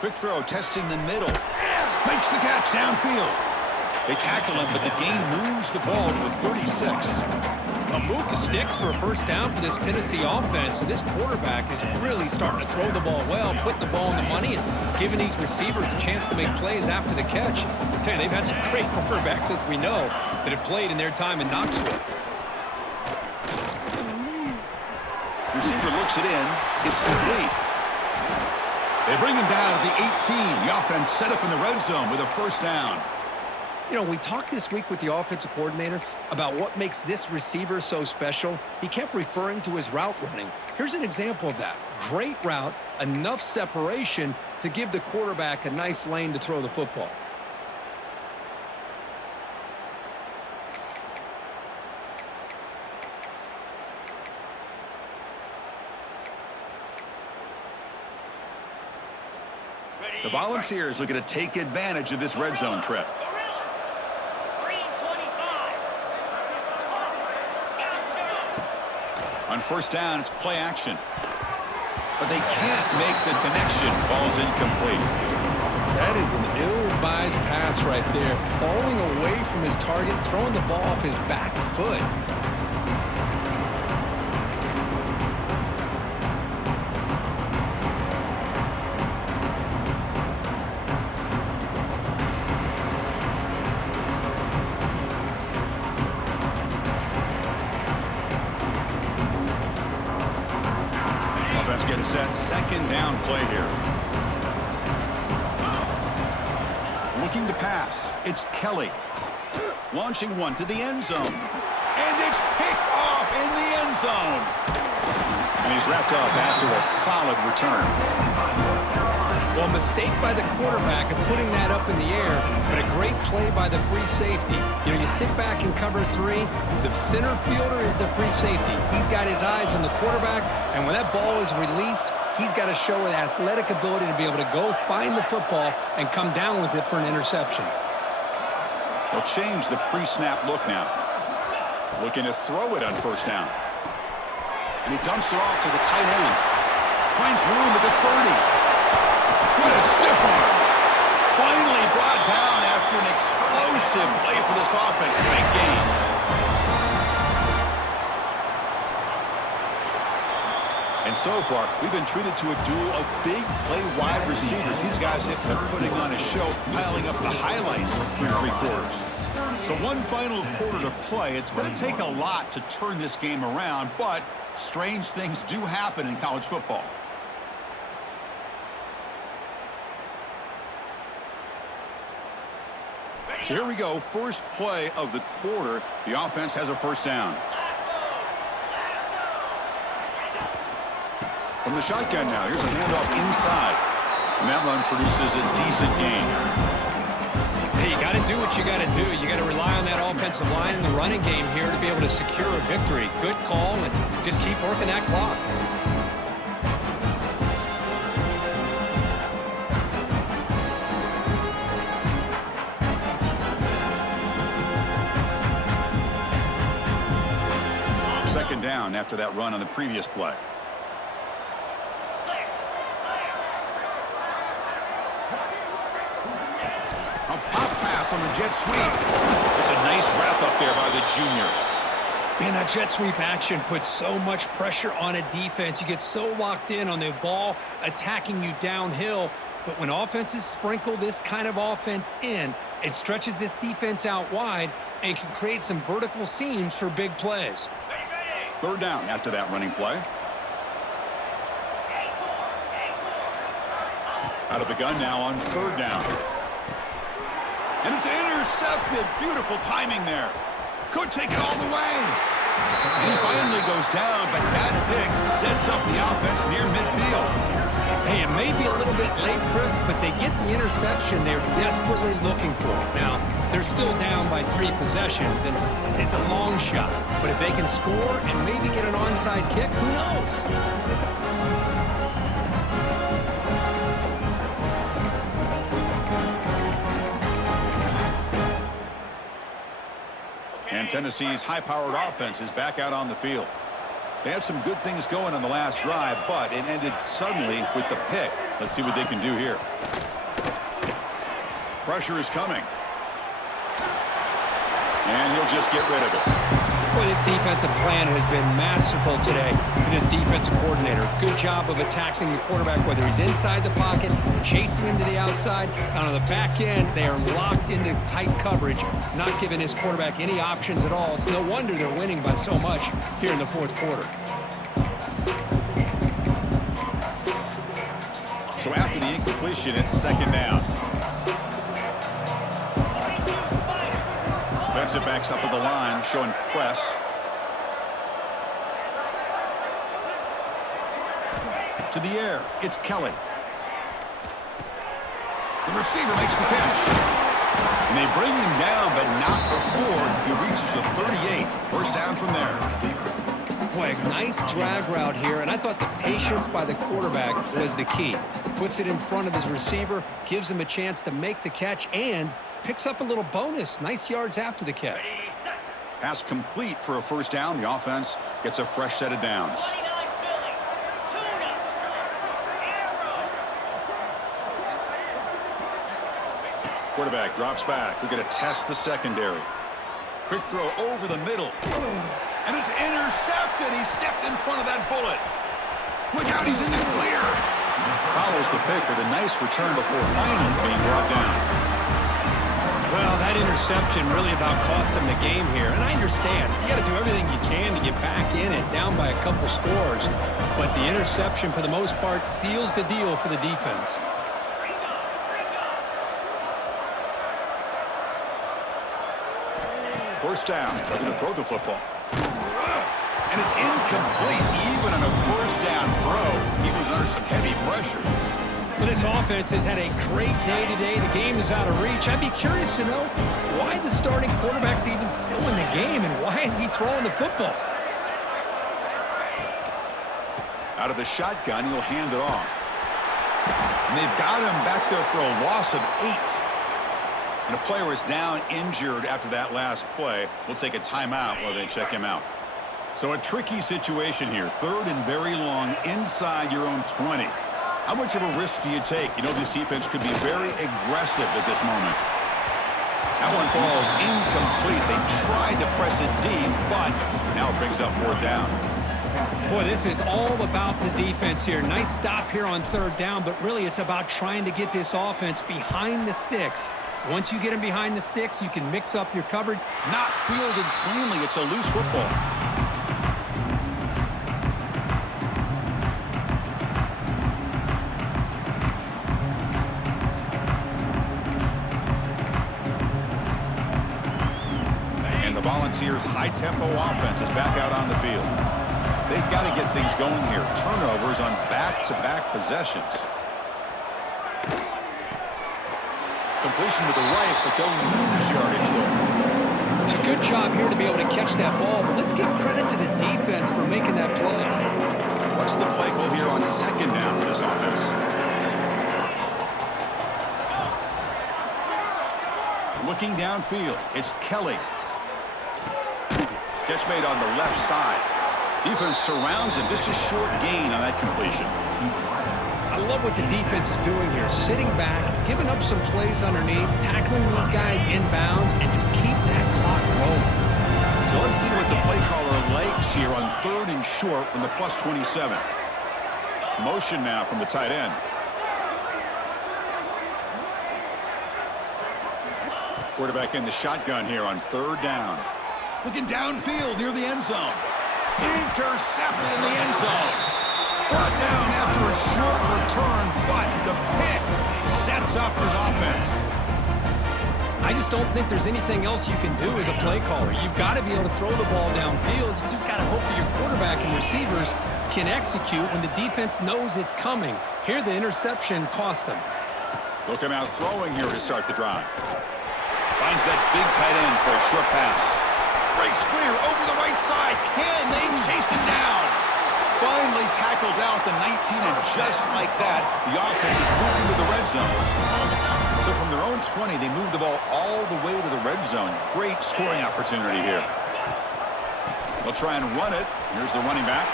Quick throw, testing the middle. Makes the catch downfield. They tackle him, but the gain moves the ball to the 36. They'll move the sticks for a 1st down for this Tennessee offense, and this quarterback is really starting to throw the ball well, putting the ball in the money, and giving these receivers a chance to make plays after the catch. I tell you, they've had some great quarterbacks, as we know, that have played in their time in Knoxville. Receiver looks it in. It's complete. They bring him down at the 18. The offense set up in the red zone with a 1st down. You know, we talked this week with the offensive coordinator about what makes this receiver so special. He kept referring to his route running. Here's an example of that. Great route, enough separation to give the quarterback a nice lane to throw the football. The Volunteers looking to take advantage of this red zone trip. On 1st down, it's play action. But they can't make the connection. Ball's incomplete. That is an ill-advised pass right there. Falling away from his target, throwing the ball off his back foot. Getting set, 2nd down play here. Looking to pass. It's Kelly. Launching one to the end zone. And it's picked off in the end zone. And he's wrapped up after a solid return. Well, a mistake by the quarterback of putting that up in the air, but a great play by the free safety. You know, you sit back in cover 3. The center fielder is the free safety. He's got his eyes on the quarterback, and when that ball is released, he's got to show an athletic ability to be able to go find the football and come down with it for an interception. They'll change the pre-snap look now. Looking to throw it on 1st down. And he dumps it off to the tight end. Finds room at the 30. What a stiff arm. Finally brought down after an explosive play for this offense. Big game. And so far, we've been treated to a duel of big play wide receivers. These guys have been putting on a show, piling up the highlights through 3 quarters. So one final quarter to play. It's going to take a lot to turn this game around, but strange things do happen in college football. So here we go, first play of the quarter. The offense has a 1st down. From the shotgun now, here's a handoff inside. And that run produces a decent gain. Hey, you got to do what you got to do. You got to rely on that offensive line in the running game here to be able to secure a victory. Good call, and just keep working that clock. down after that run on the previous play. A pop pass on the jet sweep. It's a nice wrap up there by the junior. Man, that jet sweep action puts so much pressure on a defense. You get so locked in on the ball attacking you downhill. But when offenses sprinkle this kind of offense in, it stretches this defense out wide and can create some vertical seams for big plays. Third down after that running play. Out of the gun now on third down. And it's intercepted. Beautiful timing there. Could take it all the way. He finally goes down, but that pick sets up the offense near midfield. Hey, it may be a little bit late, Chris, but they get the interception they're desperately looking for. Now, they're still down by 3 possessions, and it's a long shot. But if they can score and maybe get an onside kick, who knows? And Tennessee's high-powered offense is back out on the field. They had some good things going on the last drive, but it ended suddenly with the pick. Let's see what they can do here. Pressure is coming. And he'll just get rid of it. Boy, this defensive plan has been masterful today for this defensive coordinator. Good job of attacking the quarterback, whether he's inside the pocket, chasing him to the outside. And on the back end, they are locked into tight coverage, not giving his quarterback any options at all. It's no wonder they're winning by so much here in the fourth quarter. So after the incompletion, it's second down. Defensive backs up at the line, showing press. To the air, it's Kelly. The receiver makes the catch. And they bring him down, but not before he reaches the 38. First down from there. Boy, a nice drag route here, and I thought the patience by the quarterback was the key. Puts it in front of his receiver, gives him a chance to make the catch, and picks up a little bonus. Nice yards after the catch. Pass complete for a first down. The offense gets a fresh set of downs. Quarterback drops back. We're going to test the secondary. Quick throw over the middle. And it's intercepted. He stepped in front of that bullet. Look out, he's in the clear. Follows the pick with a nice return before finally being brought down. Well, that interception really about cost him the game here. And I understand. You got to do everything you can to get back in it, down by a couple scores. But the interception, for the most part, seals the deal for the defense. First down. They're going to throw the football. And it's incomplete. Even on a first down throw, he was under some heavy pressure. Well, this offense has had a great day today. The game is out of reach. I'd be curious to know why the starting quarterback's even still in the game and why is he throwing the football? Out of the shotgun, he'll hand it off. And they've got him back there for a loss of 8. And a player is down injured after that last play. We'll take a timeout while they check him out. So a tricky situation here. Third and very long inside your own 20. How much of a risk do you take? You know, this defense could be very aggressive at this moment. That one falls incomplete. They tried to press it deep, but now it brings up fourth down. Boy, this is all about the defense here. Nice stop here on third down, but really it's about trying to get this offense behind the sticks. Once you get them behind the sticks, you can mix up your coverage. Not fielded cleanly. It's a loose football. The Volunteers' high-tempo offense is back out on the field. They've got to get things going here. Turnovers on back-to-back possessions. Completion to the right, but they'll lose yardage there. It's a good job here to be able to catch that ball, but let's give credit to the defense for making that play. What's the play call here on second down for this offense? Looking downfield, it's Kelly. Catch made on the left side. Defense surrounds him. Just a short gain on that completion. I love what the defense is doing here. Sitting back, giving up some plays underneath, tackling these guys inbounds, and just keep that clock rolling. So let's see what the play caller likes here on 3rd and short from the +27. Motion now from the tight end. Quarterback in the shotgun here on 3rd down. Looking downfield near the end zone. Intercepted in the end zone. Brought down after a short return, but the pick sets up his offense. I just don't think there's anything else you can do as a play caller. You've got to be able to throw the ball downfield. You just got to hope that your quarterback and receivers can execute when the defense knows it's coming. Here, the interception cost him. They'll come out throwing here to start the drive. Finds that big tight end for a short pass. Breaks clear over the right side. Can they chase him down? Finally tackled down at the 19, and just like that, the offense is moved into the red zone. So from their own 20, they move the ball all the way to the red zone. Great scoring opportunity here. They'll try and run it. Here's the running back.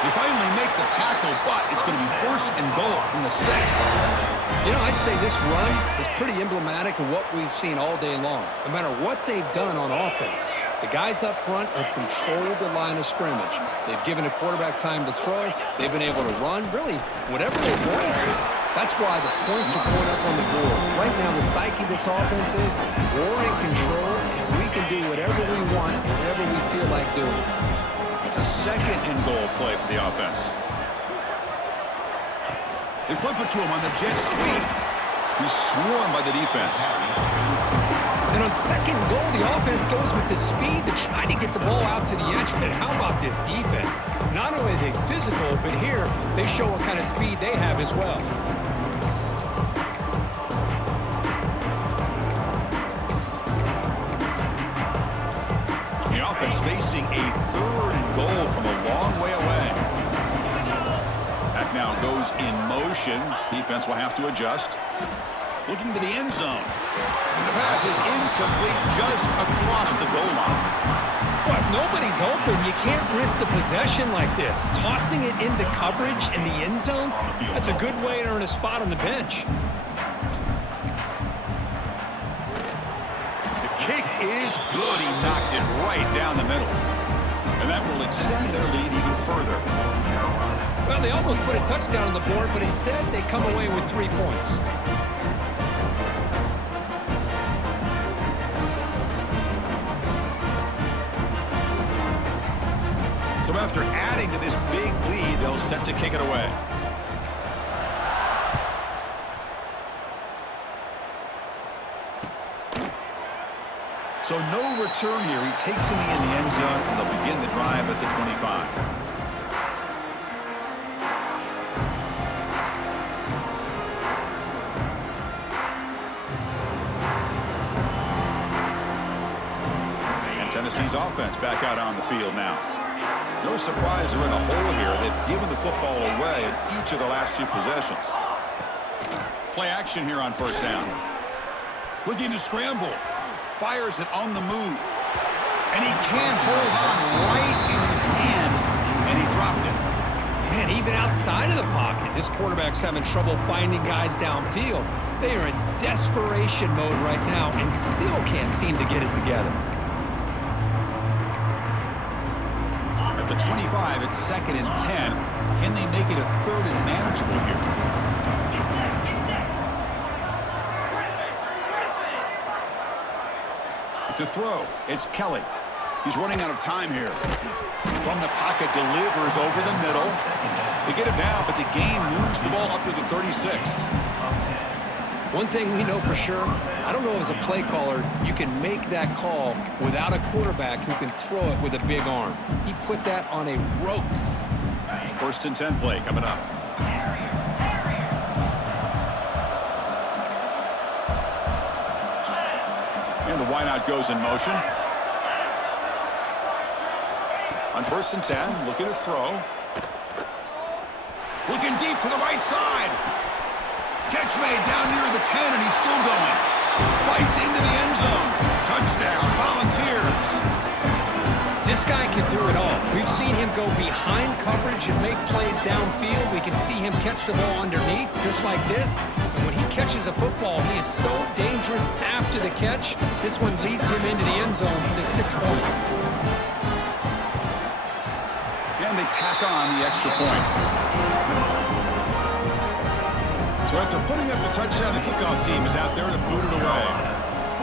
They finally make the tackle, but it's going to be 1st and goal from the 6. You know, I'd say this run is pretty emblematic of what we've seen all day long. No matter what they've done on offense, the guys up front have controlled the line of scrimmage. They've given a quarterback time to throw. They've been able to run, really, whatever they wanted to. That's why the points are going up on the board. Right now, the psyche of this offense is we're in control, and we can do whatever we want, whatever we feel like doing. It's a 2nd and goal play for the offense. They flip it to him on the jet sweep. He's swarmed by the defense. And on 2nd and goal, the offense goes with the speed to try to get the ball out to the edge. But how about this defense? Not only are they physical, but here they show what kind of speed they have as well. The offense facing a 3rd and goal from a long way away. Back now goes in motion. Defense will have to adjust. Looking to the end zone. And the pass is incomplete just across the goal line. Well, if nobody's open, you can't risk the possession like this. Tossing it into coverage in the end zone, that's a good way to earn a spot on the bench. The kick is good. He knocked it right down the middle. And that will extend their lead even further. Well, they almost put a touchdown on the board, but instead they come away with 3 points. So after adding to this big lead, they'll set to kick it away. So no return here. He takes him in the end zone, and they'll begin the drive at the 25. Tennessee's offense back out on the field now. No surprise they're in a hole here. They've given the football away in each of the last 2 possessions. Play action here on 1st down. Looking to scramble. Fires it on the move. And he can't hold on right in his hands. And he dropped it. Man, even outside of the pocket, this quarterback's having trouble finding guys downfield. They are in desperation mode right now and still can't seem to get it together. At the 25, it's 2nd and 10. Can they make it a 3rd and manageable here? To throw, it's Kelly. He's running out of time here. From the pocket, delivers over the middle. They get it down, but the game moves the ball up to the 36. One thing we know for sure, I don't know as a play caller, you can make that call without a quarterback who can throw it with a big arm. He put that on a rope. 1st and 10 play coming up. And the wideout goes in motion. On 1st and 10, looking to throw. Looking deep to the right side. Catch made down near the 10, and he's still going. Fights into the end zone. Touchdown, Volunteers. This guy can do it all. We've seen him go behind coverage and make plays downfield. We can see him catch the ball underneath, just like this. And when he catches a football, he is so dangerous after the catch. This one leads him into the end zone for the 6 points. And they tack on the extra point. So after putting up a touchdown, the kickoff team is out there to boot it away.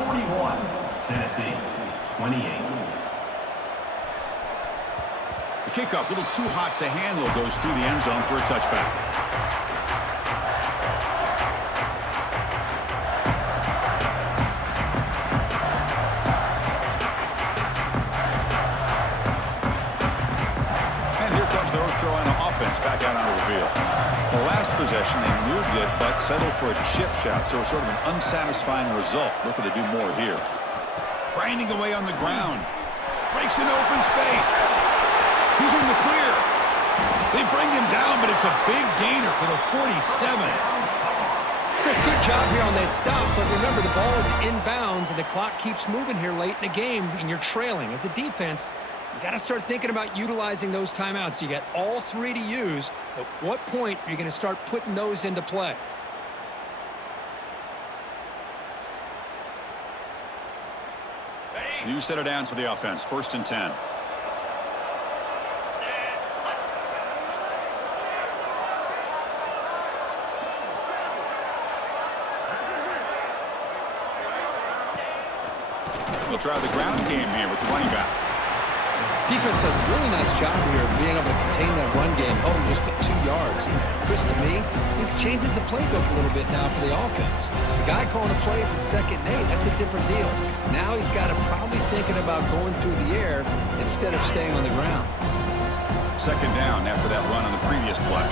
41, Tennessee, 28. The kickoff, a little too hot to handle, goes through the end zone for a touchback. And here comes the North Carolina offense back out onto the field. The last possession, they moved it, but settled for a chip shot, so sort of an unsatisfying result. Looking to do more here. Grinding away on the ground. Breaks an open space. He's in the clear. They bring him down, but it's a big gainer for the 47. Chris, good job here on that stop, but remember, the ball is inbounds, and the clock keeps moving here late in the game, and you're trailing. As a defense, you got to start thinking about utilizing those timeouts. You got all 3 to use. At what point are you going to start putting those into play? New set of downs for the offense. 1st and 10. We'll try the ground game here with the running back. Defense does a really nice job here of being able to contain that run game, held him just at 2 yards. Chris, to me, this changes the playbook a little bit now for the offense. The guy calling the plays at 2nd and 8, that's a different deal. Now he's got to probably thinking about going through the air instead of staying on the ground. 2nd down after that run on the previous play.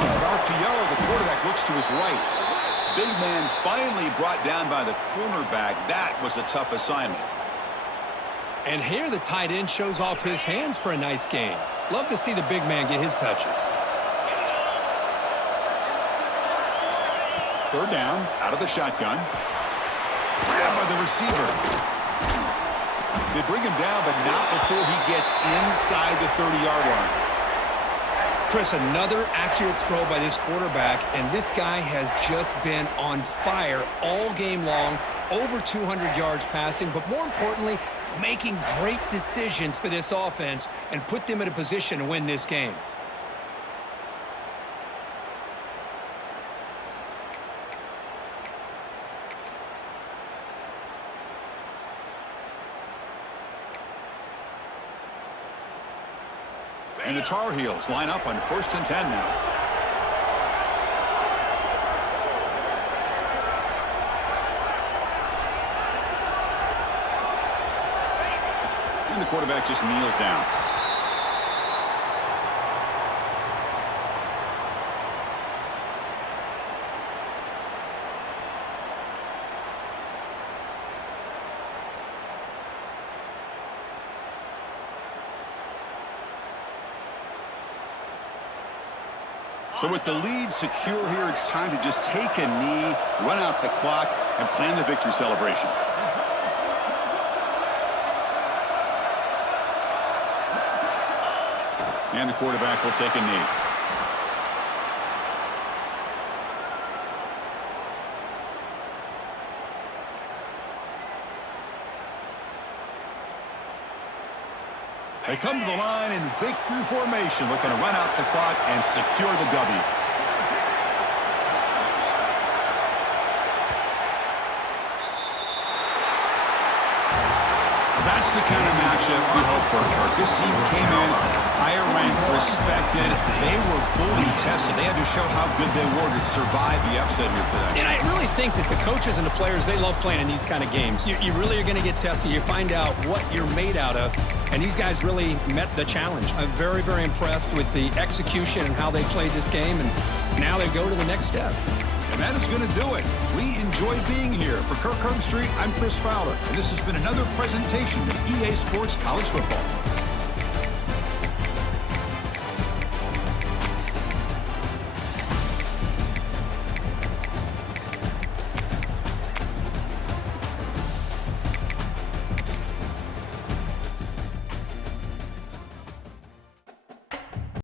Off an RPO, the quarterback looks to his right. Big man finally brought down by the cornerback. That was a tough assignment. And here the tight end shows off his hands for a nice game. Love to see the big man get his touches. 3rd down, out of the shotgun. Grabbed by the receiver. They bring him down, but not before he gets inside the 30-yard line. Chris, another accurate throw by this quarterback, and this guy has just been on fire all game long, over 200 yards passing, but more importantly, making great decisions for this offense and put them in a position to win this game. And the Tar Heels line up on 1st and 10 now. And the quarterback just kneels down. So with the lead secure here, it's time to just take a knee, run out the clock, and plan the victory celebration. And the quarterback will take a knee. They come to the line in victory formation, looking to run out the clock and secure the W. That's the kind of matchup we hope for. This team came in higher ranked, respected. They were fully tested. They had to show how good they were to survive the upset here today. And I really think that the coaches and the players, they love playing in these kind of games. You really are going to get tested. You find out what you're made out of. And these guys really met the challenge. I'm very, very impressed with the execution and how they played this game. And now they go to the next step. And that is going to do it. We enjoyed being here. For Kirk Herbstreit, I'm Chris Fowler. And this has been another presentation of EA Sports College Football.